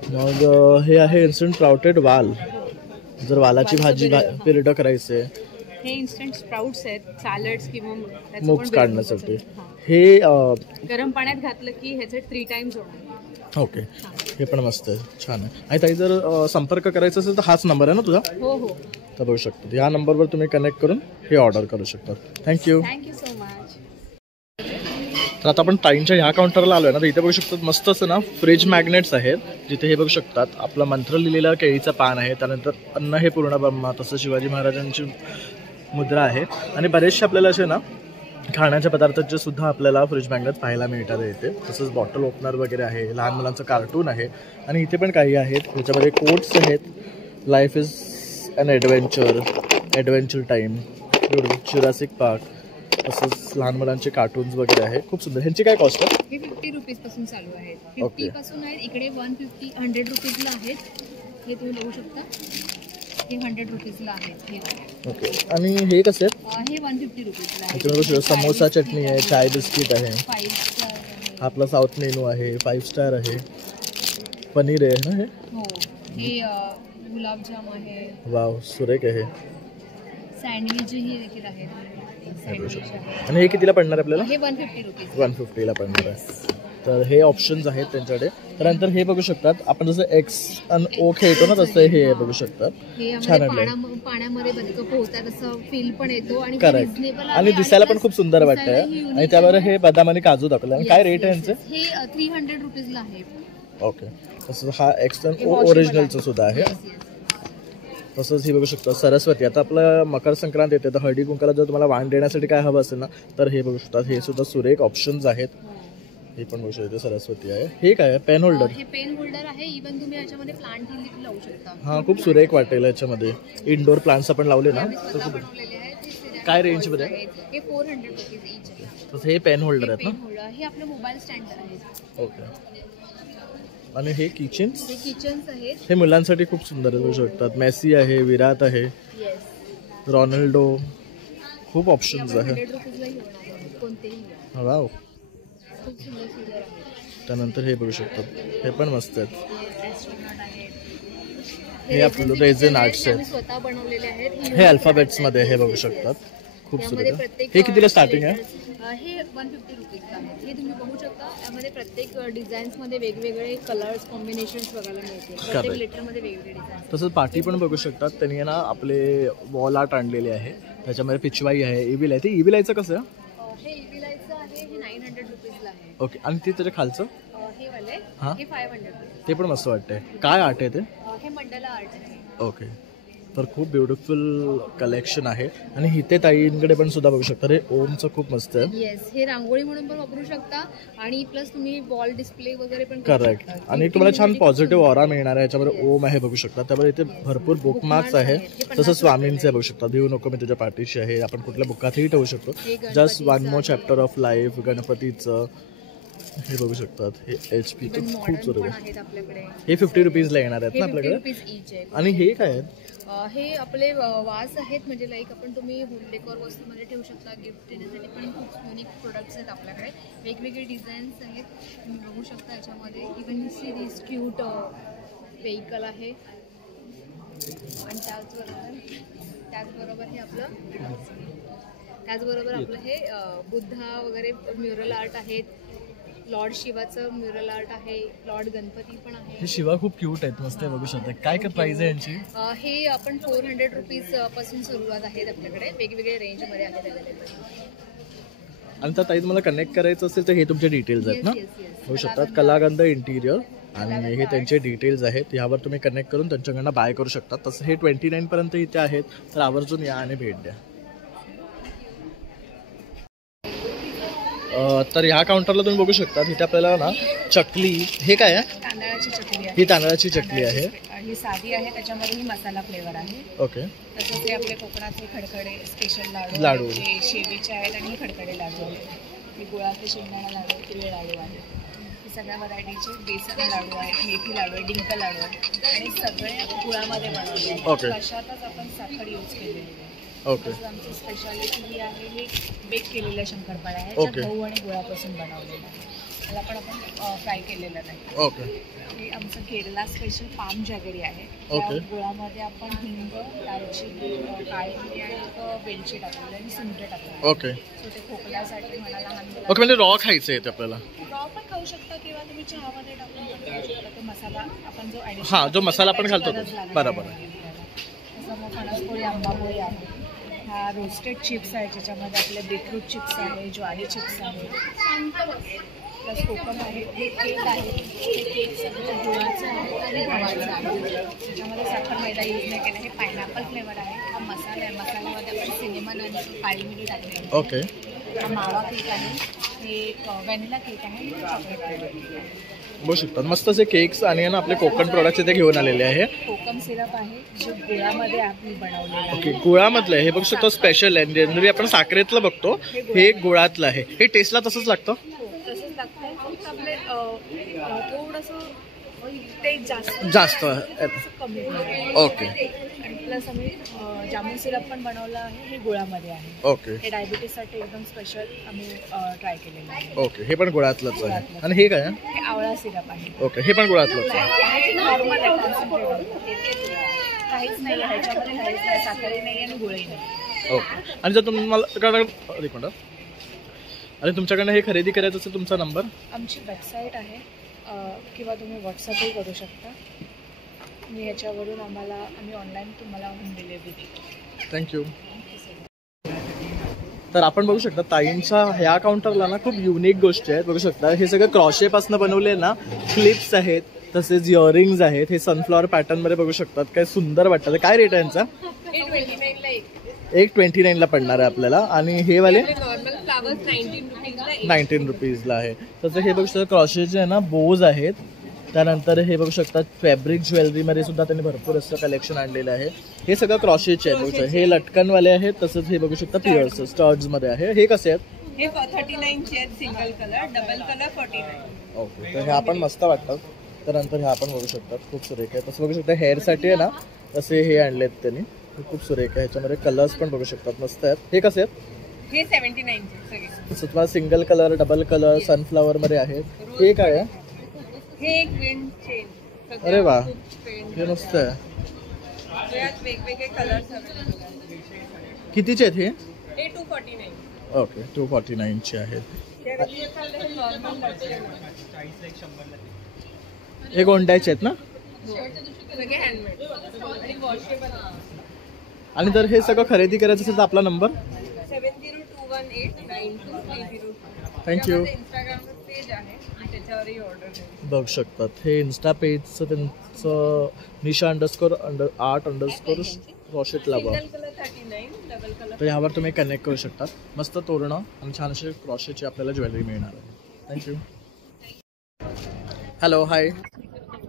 मग हे आहे इन्स्टंट स्प्राउटेड वाल, जर वालाची भाजी पिरडं करायचे. हे इन्स्टंट स्प्राउट्स आहेत, सॅलड्स किंवा मूग्स काढण्यासाठी. हे गरम पाण्यात घातलं की ह्याचे 3 टाइम्स होणार. ओके, हे पण मस्त आहे, छान आहे. आणि ताई जर संपर्क करायचा असेल तर हाच नंबर आहे ना तुझा? हो हो. तर बघू शकतो, या नंबरवर तुम्ही कनेक्ट करून हे ऑर्डर करू शकता. थँक्यू. Thank you so much. तर आता आपण ताईंच्या ह्या काउंटरला आलो आहे ना, तर इथे बघू शकतात मस्त असं ना फ्रीज मॅग्नेट्स आहेत, जिथे हे बघू शकतात आपलं मंत्र लिहिलेलं केळीचं पान आहे. त्यानंतर अन्न हे पूर्ण ब्रह्मा, तसं शिवाजी महाराजांची मुद्रा आहे. आणि बरेचसे आपल्याला असे ना खाण्याच्या पदार्थाचे सुद्धा आपल्याला फ्रीज मॅग्नेट पाहायला मिळतात इथे. तसंच बॉटल ओपनर वगैरे आहे, लहान मुलांचं कार्टून आहे. आणि इथे पण काही आहेत, त्याच्यामध्ये कोट्स आहेत. Life is an adventure time, Jurassic park, तसंच लहान मुलांचे कार्टून्स वगैरे आहे. खूप सुंदर. ह्यांची काय कॉस्ट आहे? हे 50 रुपीज पासून चालू आहेत. 50 पासून आहेत, इकडे 150 100 रुपीजला आहेत. हे तुम्ही बघू शकता, हे 100 रुपीजला आहेत. हे ओके. आणि हे कसे आहेत? हे 150 रुपीजला आहे. त्याच्यामध्ये समोसा चटणी आहे, चाय बिस्किट आहे, 5 स्टार आहे. आपला साऊथ मेनू आहे, 5 स्टार आहे, पनीर आहे ना हे. हो, हे गुलाबजाम आहे. वाव, सुरेख आहे. सँडविच ही देखील आहेत. आणि हे कितीला पडणार आपल्याला? हे 150 रुपीज. 150ला पडणार आहे. तर हे ऑप्शन्स आहेत त्यांच्याकडे. त्यानंतर हे बघू शकतात, आपण जसं एक्स अन ओ खेळतो ना तसं हे बघू शकतात. छान आहे, पाण्यामध्ये बदकं पोहतात असं फील पण येतो. आणि करेक्ट. आणि दिसायला पण खूप सुंदर वाटतंय. आणि त्यावर हे बदाम आणि काजू दाखवले. आणि काय रेट आहे यांचे? हे 300 रुपीजला आहे. ओके. तसंच हा एक्स अन ओ ओरिजिनलचं सुद्धा आहे. तसंच ही बघू शकता सरस्वती. आता आपलं मकर संक्रांत येते, तर हळदी कुंकाला जर तुम्हाला वाण देण्यासाठी काय हवं असेल ना, तर हे बघू शकतात. हे सुद्धा सुरेख ऑप्शन्स आहेत. हे पण बघू शकतो सरस्वती आहे. हे काय आहे? Pen holder. हे पेन होल्डर आहे. इवन तुम्ही याच्यामध्ये प्लांट देखील लावू शकता. हा खूप सुरेख वाटेल याच्यामध्ये. इंडोर प्लांट्स आपण लावले ना. बनवलेले आहेत. काय रेंज मध्ये? हे 400 रुपीज ईच आहे. तसं हे पेन होल्डर आहेत ना. पेन होल्डर हे आपलं मोबाईल स्टँड आहे. ओके. आणि हे किचन्स. हे किचन्स आहेत. हे मुलांसाठी खूप सुंदर बघू शकतात. मेसी आहे, विराट आहे, रोनाल्डो. खूप ऑप्शन्स आहे. 100 रुपीजला घेऊन कोणतेही. वाव. खूप सुंदर सुंदर आहे. त्यानंतर हे बघू शकतात. हे पण मस्त आहेत. हे आपलं रेझन आर्ट्स आहेत. स्वतः बनवलेले आहेत. हे अल्फाबेट्स मध्ये हे बघू शकतात. खूप सुंदर. हे कितीला स्टार्टिंग आहे? हे 150 रुपीजला आहे. हे तुम्ही बघू शकता. यामध्ये प्रत्येक डिझाईन्स मध्ये वेगवेगळे कलर्स कॉम्बिनेशन्स बघायला मिळतील. प्रत्येक लेटर मध्ये वेगवेगळे डिझाईन. तसंच पार्टी पण बघू शकतात. त्यांनी ना आपले वॉल आर्ट आणलेले आहे. त्याच्यामध्ये पिचवाई आहे, इव्हिल आहे. ते इव्हिल आयचं कसं आहे? हे इव्हिल आयचं आहे. हे 900 रुपीजला आहे. ओके. आणि ते त्याच्या खालचं हे वाले हे 500 रुपीज. ते पण मस्त वाटतंय. काय आर्ट आहे ते? हे मंडला आर्ट आहे. ओके. तर खूप ब्युटिफुल कलेक्शन आहे. आणि इथे ताईंकडे पण सुद्धा बघू शकता. हे ओमचं खूप मस्त आहे. येस. हे रांगोळी म्हणून पण वापरू शकता आणि प्लस तुम्ही वॉल डिस्प्ले वगैरे पण करेक्ट. आणि तुम्हाला छान पॉझिटिव्ह ऑरा मिळणार आहे. याच्यामध्ये ओम आहे बघू शकता. त्यामुळे इथे भरपूर बुकमार्क्स आहे. तसं स्वामींचे आहे बघू शकता. भिऊ नको मी तुझ्या पाठीशी आहे. आपण कुठल्या बुकातही ठेवू शकतो. Just one more chapter of life. गणपतीचं हे बघू शकतात. हे HP खूप सुरू आहे. हे 50 रुपीजला येणार आहेत ना आपल्याकडे. आणि हे काय आहेत? हे आपले वास आहेत. म्हणजे लाईक आपण तुम्ही होम डेकोर वस्तूमध्ये ठेवू शकता. गिफ्ट देण्यासाठी पण खूप युनिक प्रोडक्ट्स आहेत आपल्याकडे. वेगवेगळे डिझाईन्स आहेत. तुम्ही बघू शकता याच्यामध्ये. इवन सिरीज क्यूट व्हेकल आहे. आणि त्याचबरोबर हे आपलं हे बुद्धा वगैरे म्युरल आर्ट आहेत. लॉर्ड शिवाचं म्युरल आर्ट आहे. लॉर्ड गणपती पण आहे. हे शिवा खूप क्यूट आहेत. मस्त आहे बघू शकता. काय प्राइस आहे यांची? हे आपण 400 रुपीज पासून सुरुवात आहेत आपल्याकडे. वेगवेगळे रेंज मध्ये आहेत अवेलेबल. आणि त्या ताई तुम्हाला कनेक्ट करायचं असेल तर हे तुमचे डिटेल्स आहेत ना. होऊ शकतात. कलागंध इंटिरियर आणि हे त्यांचे डिटेल्स आहेत. यावर तुम्ही कनेक्ट करून त्यांच्याकडनं बाय करू शकता. तसं हे 29 पर्यंत इथे आहेत. तर आवर्जून या आणि भेट द्या. तर ह्या काउंटरला तुम्ही बघू शकता. इथे आपल्याला ना चकली. हे काय आहे? तांदळाची चकली आहे. ही तांदळाची चकली आहे. ही साधी आहे. त्याच्यामध्ये ही मसाला फ्लेवर आहे. ओके. तसंच ते आपले कोकणातले खडखडे स्पेशल लाडू जे शेवीचे आहेत आणि खडखडे लाडू आहेत. हे गुळाचे शेंगदाणा लाडू, तिळे लाडू आहे. हे सगळ्या व्हरायटीचे बेसन लाडू आहेत, मेथी लाडू आहे, डिंक लाडू आहे आणि सगळे गुळामध्ये बनवले आहेत. ओके. कशातच आपण साखर यूज केलेली आहे. ओके. आमची स्पेशालिटी ही आहे. हे बेक केलेल्या शंकरपाळ्या आहे. ओके. गहू आणि गुळापासून बनवलेलं आहे. त्याला पण आपण फ्राय केलेलं नाही. ओके. हे आमचं केरला स्पेशल पाम जॅगरी आहे. ओके. गुळामध्ये आपण हिंग, दालचिनी, काळी मिरी आणि वेलची टाकलेली आणि सुंठ टाकलेली. ओके. सो ते खोकल्यासाठी म्हणा लहान मुलांना. ओके. म्हणजे रॉ खायचं आहे ते आपल्याला? रॉ पण खाऊ शकता किंवा तुम्ही चहामध्ये टाकून पण खाऊ शकता. तो मसाला आपण जो ॲडिशनल हां जो मसाला आपण घालतो बरोबर. तसं मग फणसपोळी, आंबापोळी आहे. हा रोस्टेड चिप्स आहे ज्याच्यामध्ये आपले बीटरूट चिप्स आहे, ज्वारी चिप्स आहे, प्लस कोकम आहे. हे केक आहे. हे केक सगळं गुळाचं आहे आणि गव्हाचं आहे. त्याच्यामध्ये साखर मैदा यूज नाही केला. हे पायनॅपल फ्लेवर आहे. हा मसाला आहे. मसाल्यामध्ये आपण सिनेमन आणि काळी मिरी टाकली आहे. ओके. हा मावा केक आहे. हे व्हॅनिला केक आहे. चॉकलेट फ्लेवर बघू शकतात. मस्त असे केक्स आणि ना आपले कोकण प्रोडक्ट्स इथे घेऊन आलेले आहे. कोकम सिरप आहे जे गुळामध्ये आपण बनवलेलं आहे. ओके. गुळामधलं आहे हे बघू शकतो. स्पेशल आहे. जनरली आपण साखरेतलं बघतो. हे गुळातलं आहे. हे टेस्टला तसंच लागतं? तसंच लागतं. फक्त आपले थोडंसं टेस्ट जास्त कमी. ओके. आणि प्लस आम्ही जामून सिरप पण बनवलं आहे. हे गुळामध्ये आहे. ओके. हे डायबिटीससाठी एकदम स्पेशल आम्ही ट्राय केलेलं आहे. ओके. हे पण गुळातलंच आहे. आणि हे काय आहे? हे आवळा सिरप आहे. ओके. हे पण गुळातलंच आहे. नॉर्मल आहे. काहीच नाही आहे ह्याच्यामध्ये. काहीच नाही. साखरही नाही आणि गुळही नाही. ओके. आणि जर तुम्हाला आणि तुमच्याकडनं हे खरेदी करायचं असेल तुमचा नंबर? आमची वेबसाईट आहे किंवा तुम्ही व्हॉट्सअपही करू शकता. मी याच्यावरून आम्ही ऑनलाईन तुम्हाला होम डिलिव्हरी देतो. थँक्यू. तर आपण बघू शकता ताईंच्या ह्या काउंटरला ना खूप युनिक गोष्टी आहेत. बघू शकता हे सगळं क्रॉशेपासून बनवले ना क्लिप्स आहेत. तसेच इयरिंग्ज आहेत. हे सनफ्लॉवर पॅटर्न मध्ये बघू शकतात. काय सुंदर वाटतं. काय रेट आहे यांचा? 29 ला एक. एक 29 ला पडणार आहे आपल्याला. आणि हे वाले नॉर्मल फ्लावर्स 19 रुपीजला 19 रुपीजला आहे. तसं हे बघू शकता क्रॉशेचे आहे ना बोज आहेत. त्यानंतर हे बघू शकता फॅब्रिक ज्वेलरीमध्ये सुद्धा त्यांनी भरपूर असं कलेक्शन आणलेलं आहे. हे सगळं क्रॉशेचे आहे बघू शकता. हे लटकनवाले आहेत. तसंच हे बघू शकता पिअर्स स्टड्समध्ये आहे. हे कसे आहेत? हे 39 चे आहेत single colour, double colour 49. Okay, तर हे आपण मस्त वाटतात. त्यानंतर हे आपण बघू शकतात खूप सुरेख आहे. तसं बघू शकता हेअरसाठी आहे ना असे हे आणलेत त्यांनी, खूप सुरेख आहे. ह्याच्यामध्ये कलर्स पण बघू शकतात मस्त आहेत. हे कसे आहेत? हे 79 चे सगळे. तसं तुम्हाला single colour, double colour, sunflower मध्ये आहेत. हे काय आहे? हे एक विंड चेन. अरे वा, हे मस्त आहे. यात वेगवेगळे कलर्स अवेलेबल आहेत. कितीचे आहेत हे? हे 249. ओके, 249 चे आहेत. हे नॉर्मल लटकन. हे गोंड्याचे आहेत ना? सगळे हँडमेड आणि वॉशेबल. आणि जर हे सगळं खरेदी करायचं असेल तर आपला नंबर 7021892302. थँक्यू. इंस्टाग्रामवर पेज आहे त्याच्यावरही ऑर्डर द्या. बघू शकतात हे इन्स्टा पेजचं त्यांचं nisha_art_ क्रॉशेट लावा. Single colour 39, double colour. तर यावर तुम्ही कनेक्ट करू शकता. मस्त तोरणं आणि छान असे क्रॉशेची आपल्याला ज्वेलरी मिळणार आहे. थँक्यू. हॅलो, हाय.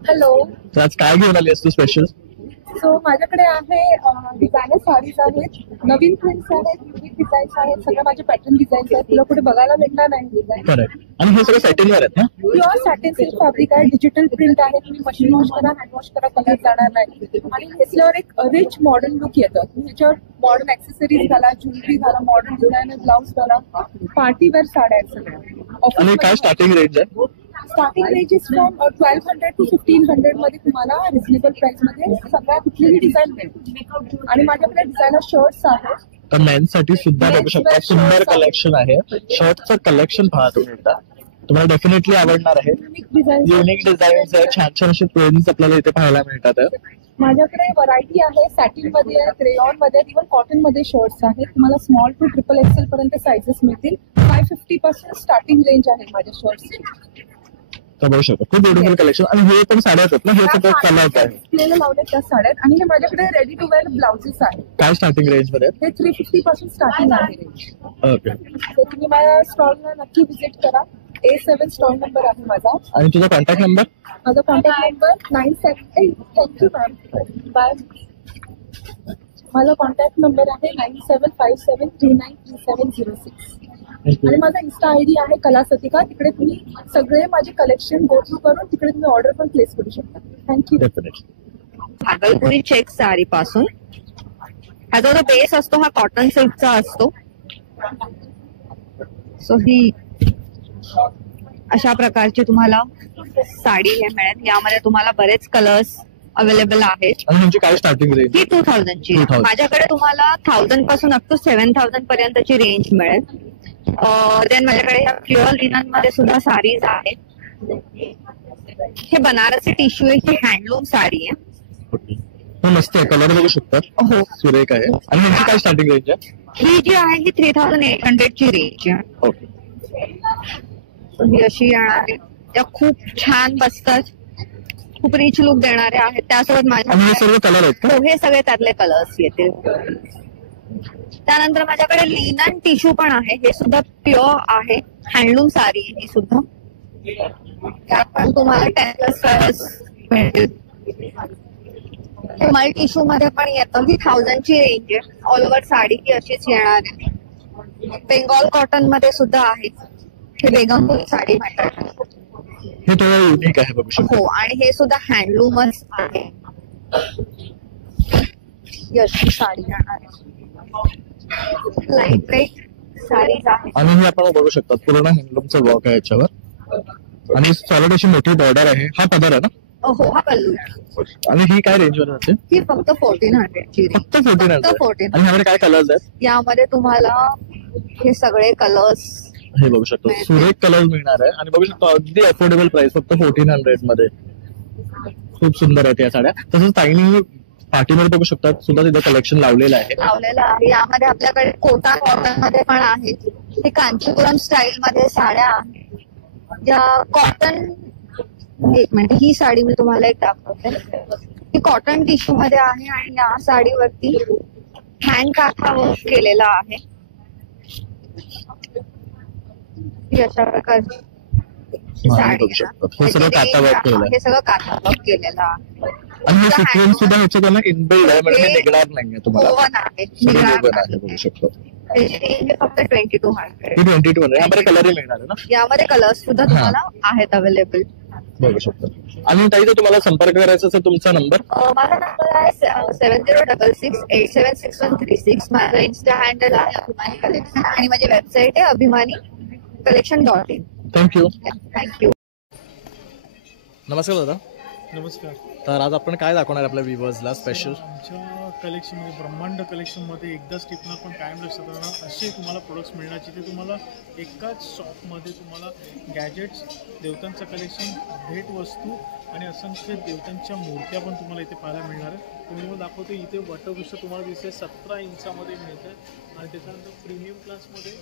हॅलो. तर आज काय घेऊन आली तू स्पेशल? सो माझ्याकडे आहे डिझायनर साडीज आहेत, नवीन प्रिंट्स आहेत, युनिक डिझाईन्स आहेत, सगळ्या माझे पॅटर्न डिझाईन्स आहेत. तुला कुठे बघायला भेटणार नाही डिझाईन. करेक्ट. आणि हे सगळं सॅटिनवर आहेत ना? प्युअर सॅटिन सिल्क फॅब्रिक आहे, डिजिटल प्रिंट आहे. तुम्ही मशीन वॉश करा, हँड वॉश करा, कलर जाणार नाही. आणि घेतल्यावर एक रिच मॉडर्न लुक येतं. ह्याच्यावर मॉडर्न ॲक्सेसरीज घाला, ज्वेलरी घाला, मॉडर्न डिझायनर ब्लाउज घाला, पार्टी वेअर साड्या आहेत सगळ्या. आणि काय स्टार्टिंग रेंज आहे? Starting range is from 1200 to 1500 मध्ये तुम्हाला रिझनेबल प्राइस मध्ये सगळ्या कुठलीही डिझाईन मिळेल. आणि माझ्याकडे डिझायनर शर्ट्स आहेत. तर मेन्स साठी सुद्धा बघू शकता सुंदर कलेक्शन आहे. शर्टचं कलेक्शन पहा तुम्ही एकदा, तुम्हाला डेफिनेटली आवडणार आहे. युनिक डिझाईन्स आहे, छान छान असे प्रिंट्स आपल्याला इथे पाहायला मिळतात. माझ्याकडे व्हरायटी आहे, सॅटिन मध्ये आहे, क्रेयॉन मध्ये, इव्हन कॉटन मध्ये शर्ट्स आहेत. तुम्हाला स्मॉल टू XXL पर्यंत साइजेस मिळतील. 550 पासून स्टार्टिंग रेंज आहे माझ्या शर्ट्सची. तर बघू शकतो खूप ब्युटिफुल कलेक्शन. आणि हे पण साड्या आहेत ना? हे सगळं कलर आहे लावले त्या साड्या. आणि हे माझ्याकडे रेडी टू वेअर ब्लाउजेस आहेत. काय स्टार्टिंग रेंज मध्ये? हे 350 पासून स्टार्टिंग आहे. ओके. तर तुम्ही माझ्या स्टॉलला नक्की व्हिजिट करा. A7 स्टॉल नंबर आहे माझा. आणि तुझा कॉन्टॅक्ट नंबर? माझा contact number 97. Thank you ma'am, bye. माझा कॉन्टॅक्ट नंबर आहे 9757393706. आणि माझा इन्स्टा ID आहे कलासतिका. तिकडे तुम्ही सगळे माझे कलेक्शन गो थ्रू करून तिकडे तुम्ही ऑर्डर पण प्लेस करू शकता. थँक्यू. भागलपुरी चेक साडी पासून ह्याचा जो बेस असतो हा कॉटन सिल्कचा असतो. सो ही अशा प्रकारची तुम्हाला साडी हे मिळेल. यामध्ये तुम्हाला बरेच कलर्स अवेलेबल आहेत. म्हणजे काय स्टार्टिंग रेंज? ही 2000 ची. माझ्याकडे तुम्हाला 1000 पासून अप टू 7000 पर्यंतची रेंज मिळेल. देन माझ्याकडे ह्या प्युअर लिनन मध्ये सुद्धा साडीज आहेत. हे बनारसी टिश्यू आहे, ही हँडलूम साडी आहे. मस्त आहे, कलर बघू शकतात. हो, सुरेख आहे. आणि ह्याची काय स्टार्टिंग रेंज आहे? ही जी आहे ही 3800 ची रेंज आहे. ओके. ही अशी येणार आहे. त्या खूप छान बसतात, खूप रिच लुक देणारे आहेत. त्यासोबत माझ्या सर्व कलर आहेत का? हो, हे सगळे त्यातले कलर्स येतील. त्यानंतर माझ्याकडे लिनन टिश्यू पण आहे. हे सुद्धा प्युअर आहे, हँडलूम साडी आहे ही सुद्धा. त्यात पण तुम्हाला 10+ कलर्स मिळतील. मल्टी टिश्यू मध्ये पण येतं. ही 1000 ची रेंज आहे. ऑल ओव्हर साडी ही अशीच येणार आहे. बेंगॉल कॉटन मध्ये सुद्धा आहे. हे बेगमपुरी साडी म्हणतात. हे थोडं युनिक आहे बघू शकतो. हो, आणि हे सुद्धा हँडलूमच आहे. ही अशी साडी येणार आहे. लाईट वेट साडीज आहे. आणि हे आपण बघू शकता पूर्ण हँडलूमचं वर्क आहे याच्यावर. आणि सॉलिड अशी मोठी बॉर्डर आहे. हा पदर आहे ना? हो, हा पल्लू. आणि ही काय रेंज वर जाते? ही फक्त 1400 ची. फक्त 1400. आणि ह्यामध्ये काय कलर्स आहेत? यामध्ये तुम्हाला हे सगळे कलर्स हे बघू शकतो, सुरेख कलर्स मिळणार आहे. आणि बघू शकतो अगदी अफोर्डेबल प्राइस, फक्त 1400 मध्ये. खूप सुंदर आहेत या साड्या. तसंच ताईंनी पार्टीमध्ये बघू शकतात सुद्धा तिथे कलेक्शन लावलेलं आहे. यामध्ये आपल्याकडे कोटा कॉटन मध्ये पण आहे. ही कांचीपुरम स्टाईल मध्ये साड्या आहेत. ज्या कॉटन, एक मिनिट, ही साडी मी तुम्हाला एक दाखवते. ही कॉटन टिश्यू मध्ये आहे आणि या साडीवरती हँड काथा वर्क केलेला आहे. ही अशा प्रकारची साडी आहे ना. हे सगळं काठावर केलं हे सगळं काठावर केलेलं आहे. आणि हे सिक्वेन्स सुद्धा ह्याच्यात इनबिल्ड आहे, म्हणजे निघणार नाहीये तुम्हाला. ओव्हन आहे, ओव्हन आहे बघू शकतो. त्याची रेंज फक्त 2200. 22 यामध्ये कलरही मिळणार आहे ना. यामध्ये कलर्स सुद्धा तुम्हाला आहेत अवेलेबल. बघू शकतो. आणि ताई जर तुम्हाला संपर्क करायचा असेल तुमचा नंबर? माझा नंबर आहे 7066876136. माझा इन्स्टा हँडल आहे अभिमानी कलेक्शन आणि माझी वेबसाईट आहे abhimanicollection.in. थँक्यू. थँक्यू. नमस्कार दादा. नमस्कार. तर आज आपण काय दाखवणार आपल्या व्ह्युअर्सला स्पेशल? आमच्या कलेक्शनमध्ये ब्रह्मांड कलेक्शनमध्ये एकदाच टिपणार पण कायम लक्षात राहणार असे तुम्हाला प्रोडक्ट्स मिळणार जिथे तुम्हाला एकाच शॉपमध्ये तुम्हाला गॅजेट्स, देवतांचं कलेक्शन, भेटवस्तू आणि असंख्य देवतांच्या मूर्त्या पण तुम्हाला इथे पाहायला मिळणार आहे. तुम्ही दाखवतो इथे वटवृक्ष तुम्हाला दिसते 17 इंचामध्ये मिळत आहे आणि त्याच्यानंतर प्रीमियम क्लासमध्ये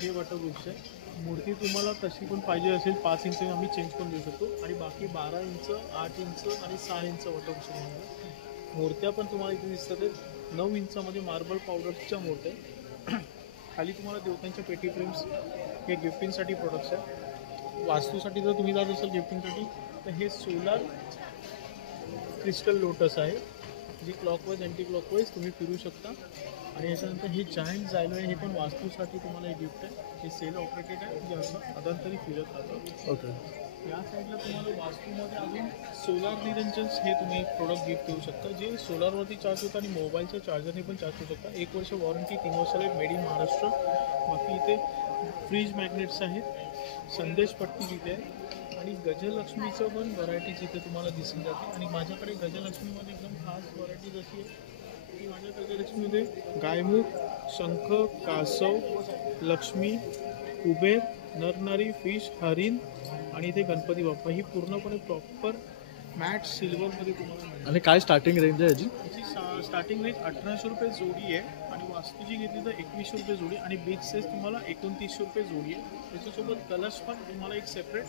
हे वटवृक्ष आहे. मूर्ती तुम्हाला कशी पण पाहिजे असेल 5 इंच आम्ही चेंज करून देऊ शकतो आणि बाकी 12 इंच, 8 इंच आणि 6 इंच वटवृक्ष मिळणार. मूर्त्या पण तुम्हाला इथे दिसतात 9 इंचामध्ये मार्बल पावडरच्या मूर्त्या. खाली तुम्हाला देवतांच्या पेटी फ्रेम्स हे गिफ्टिंगसाठी प्रोडक्ट्स आहे. वास्तूसाठी जर तुम्ही जात असाल गिफ्टिंगसाठी तर हे सोलार क्रिस्टल लोटस आहे, जे क्लॉकवाईज अँटी क्लॉकवाईज तुम्ही फिरू शकता. आणि याच्यानंतर हे जायंट जायलो आहे, हे पण वास्तूसाठी तुम्हाला एक गिफ्ट आहे. हे सेल ऑपरेटेड आहे, जे असं अदंतरी फिरत राहतं. ओके. या साईडला तुम्हाला वास्तूमध्ये अजून सोलार निरंजन्स हे तुम्ही प्रोडक्ट गिफ्ट देऊ शकता, जे सोलारवरती चार्ज होतं आणि मोबाईलच्या चार्जरने पण चार्ज होऊ शकता. 1 वर्ष वॉरंटी, 3 वर्षाला मेड इन महाराष्ट्र. बाकी इथे फ्रीज मॅग्नेट्स आहेत, संदेश पट्टी तिथे आहे आणि गजलक्ष्मीचं पण व्हरायटीज इथे तुम्हाला दिसून जाते. आणि माझ्याकडे गजलक्ष्मीमध्ये एकदम खास व्हरायटीज अशी आहे की माझ्या गजलक्ष्मीमध्ये गायमुख, शंख, कासव, लक्ष्मी, कुबेर, नरनारी, फिश, हरिण आणि इथे गणपती बाप्पा ही पूर्णपणे प्रॉपर मॅट सिल्वरमध्ये तुम्हाला मिळेल. आणि काय स्टार्टिंग रेंज आहे याची? याची स्टार्टिंग रेंज 1800 रुपये जोडी आहे आणि वास्तूची घेतली तर 2100 रुपये जोडी आणि बिग साईज तुम्हाला 2900 रुपये जोडी आहे. त्याच्यासोबत कलर्स पण तुम्हाला एक सेपरेट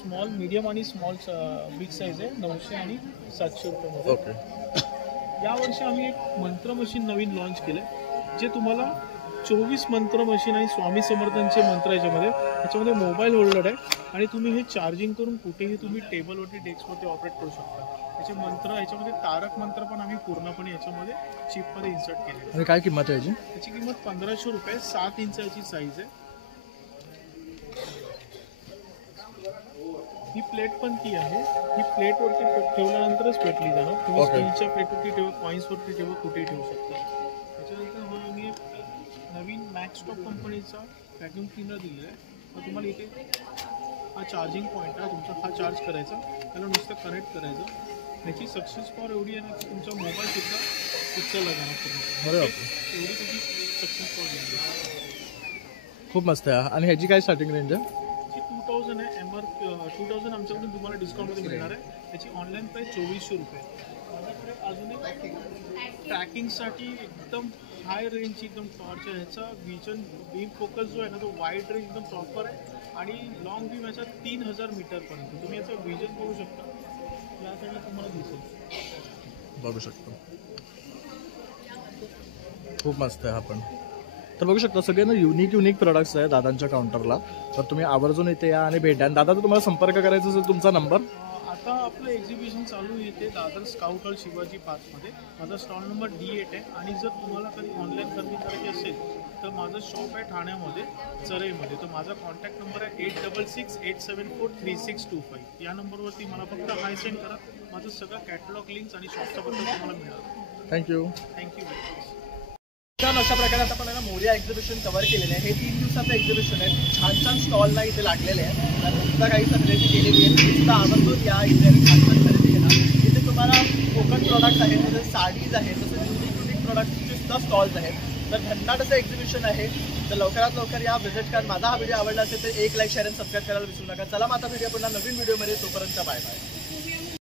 स्मॉल, मीडियम आणि स्मॉल बिग साईज आहे 900 आणि 700 रुपयामध्ये. ओके. यावर्षी आम्ही एक मंत्र मशीन नवीन लॉन्च केलं, जे तुम्हाला 24 मंत्र मशीन आणि स्वामी समर्थांचे मंत्र याच्यामध्ये मोबाईल होल्डर आहे आणि तुम्ही हे चार्जिंग करून कुठेही तुम्ही टेबलवरती, डेस्कवरती ऑपरेट करू शकता. याचे मंत्र, याच्यामध्ये तारक मंत्र पण आम्ही पूर्णपणे याच्यामध्ये चिपमध्ये इन्सर्ट केले. आणि काय किंमत आहे याची? याची किंमत 1500 रुपये. 7 इंच याची साईज आहे. ही प्लेट पण ती आहे, ही प्लेटवरती ठेवल्यानंतरच पेटली जाणार. तुम्ही स्टीलच्या प्लेटवरती ठेवा, कॉईन्सवरती ठेवा, कुठेही ठेवू शकता. त्याच्यानंतर हा आम्ही नवीन मॅक्सटॉप कंपनीचा व्हॅक्यूम क्लीनर दिलेला आहे. तर तुम्हाला इथे हा चार्जिंग पॉईंट आहे तुमचा, हा चार्ज करायचा, त्याला नुसतं कनेक्ट करायचं. याची सक्सेस पॉवर एवढी आहे ना की तुमचा मोबाईलसुद्धा उचलला जाणार पूर्ण. एवढी त्याची सक्सेस पॉवर दिली. खूप मस्त आहे. आणि ह्याची काय स्टार्टिंग रेंज आहे? 2000 आहे. 2000 आमच्याकडून तुम्हाला डिस्काउंटमध्ये मिळणार आहे. त्याची ऑनलाईन प्राईस 2400 रुपये. माझ्याकडे अजून एक ट्रॅकिंगसाठी एकदम हाय रेंजची एकदम टॉर्च आहे. ह्याचा विजन बीम फोकस जो आहे ना तो वाईड रेंज एकदम प्रॉपर आहे आणि लॉंग बीम याचा 3000 मीटरपर्यंत तुम्ही याचं विजन करू शकता. या साईडला तुम्हाला दिसेल, बघू शकतो. खूप मस्त आहे हा पण. तर बघू शकता सगळे युनिक प्रोडक्ट्स आहेत दादांच्या काउंटरला. तर तुम्ही आवर्जून इथे या आणि भेटा. आणि दादा, तुम्हाला संपर्क करायचा असेल तुमचा नंबर? आता आपलं एक्झिबिशन चालू येते दादर स्काउट हॉल शिवाजी पार्कमध्ये. माझा स्टॉल नंबर D8 आहे. आणि जर तुम्हाला कधी ऑनलाईन खरेदी करायची असेल तर माझं शॉप आहे ठाण्यामध्ये, चरईमध्ये. तर माझा कॉन्टॅक्ट नंबर आहे 8668743625. या नंबरवरती मला फक्त हाय सेंड करा. माझं सगळं कॅटलॉग लिंक्स आणि शॉपचा बद्दल तुम्हाला मिळालं. थँक्यू. अशा प्रकारे आता आपण मोरिया एक्झिबिशन कव्हर केलेलं आहे. हे 3 दिवसाचं एक्झिबिशन आहे. छान स्टॉलला इथे लागलेले आहे. सुद्धा काही खरेदी केलेली आहे. सुद्धा आवर्जून या इथे छान खरेदी केला. इथे तुम्हाला कोकण प्रोडक्ट्स आहेत, तसेच साडीज आहेत, तसेच युनिक प्रोडक्ट्सचे सुद्धा स्टॉल्स आहेत. तर भन्नाट असं एक्झिबिशन आहे. तर लवकरात लवकर या व्हिजिट करा. माझा हा व्हिडिओ आवडला असेल तर 1 लाईक, शेअर आणि सबस्क्राईब करायला विसरू नका. चला आता भेटूया पुन्हा नवीन व्हिडिओमध्ये. तोपर्यंत बाय बाय.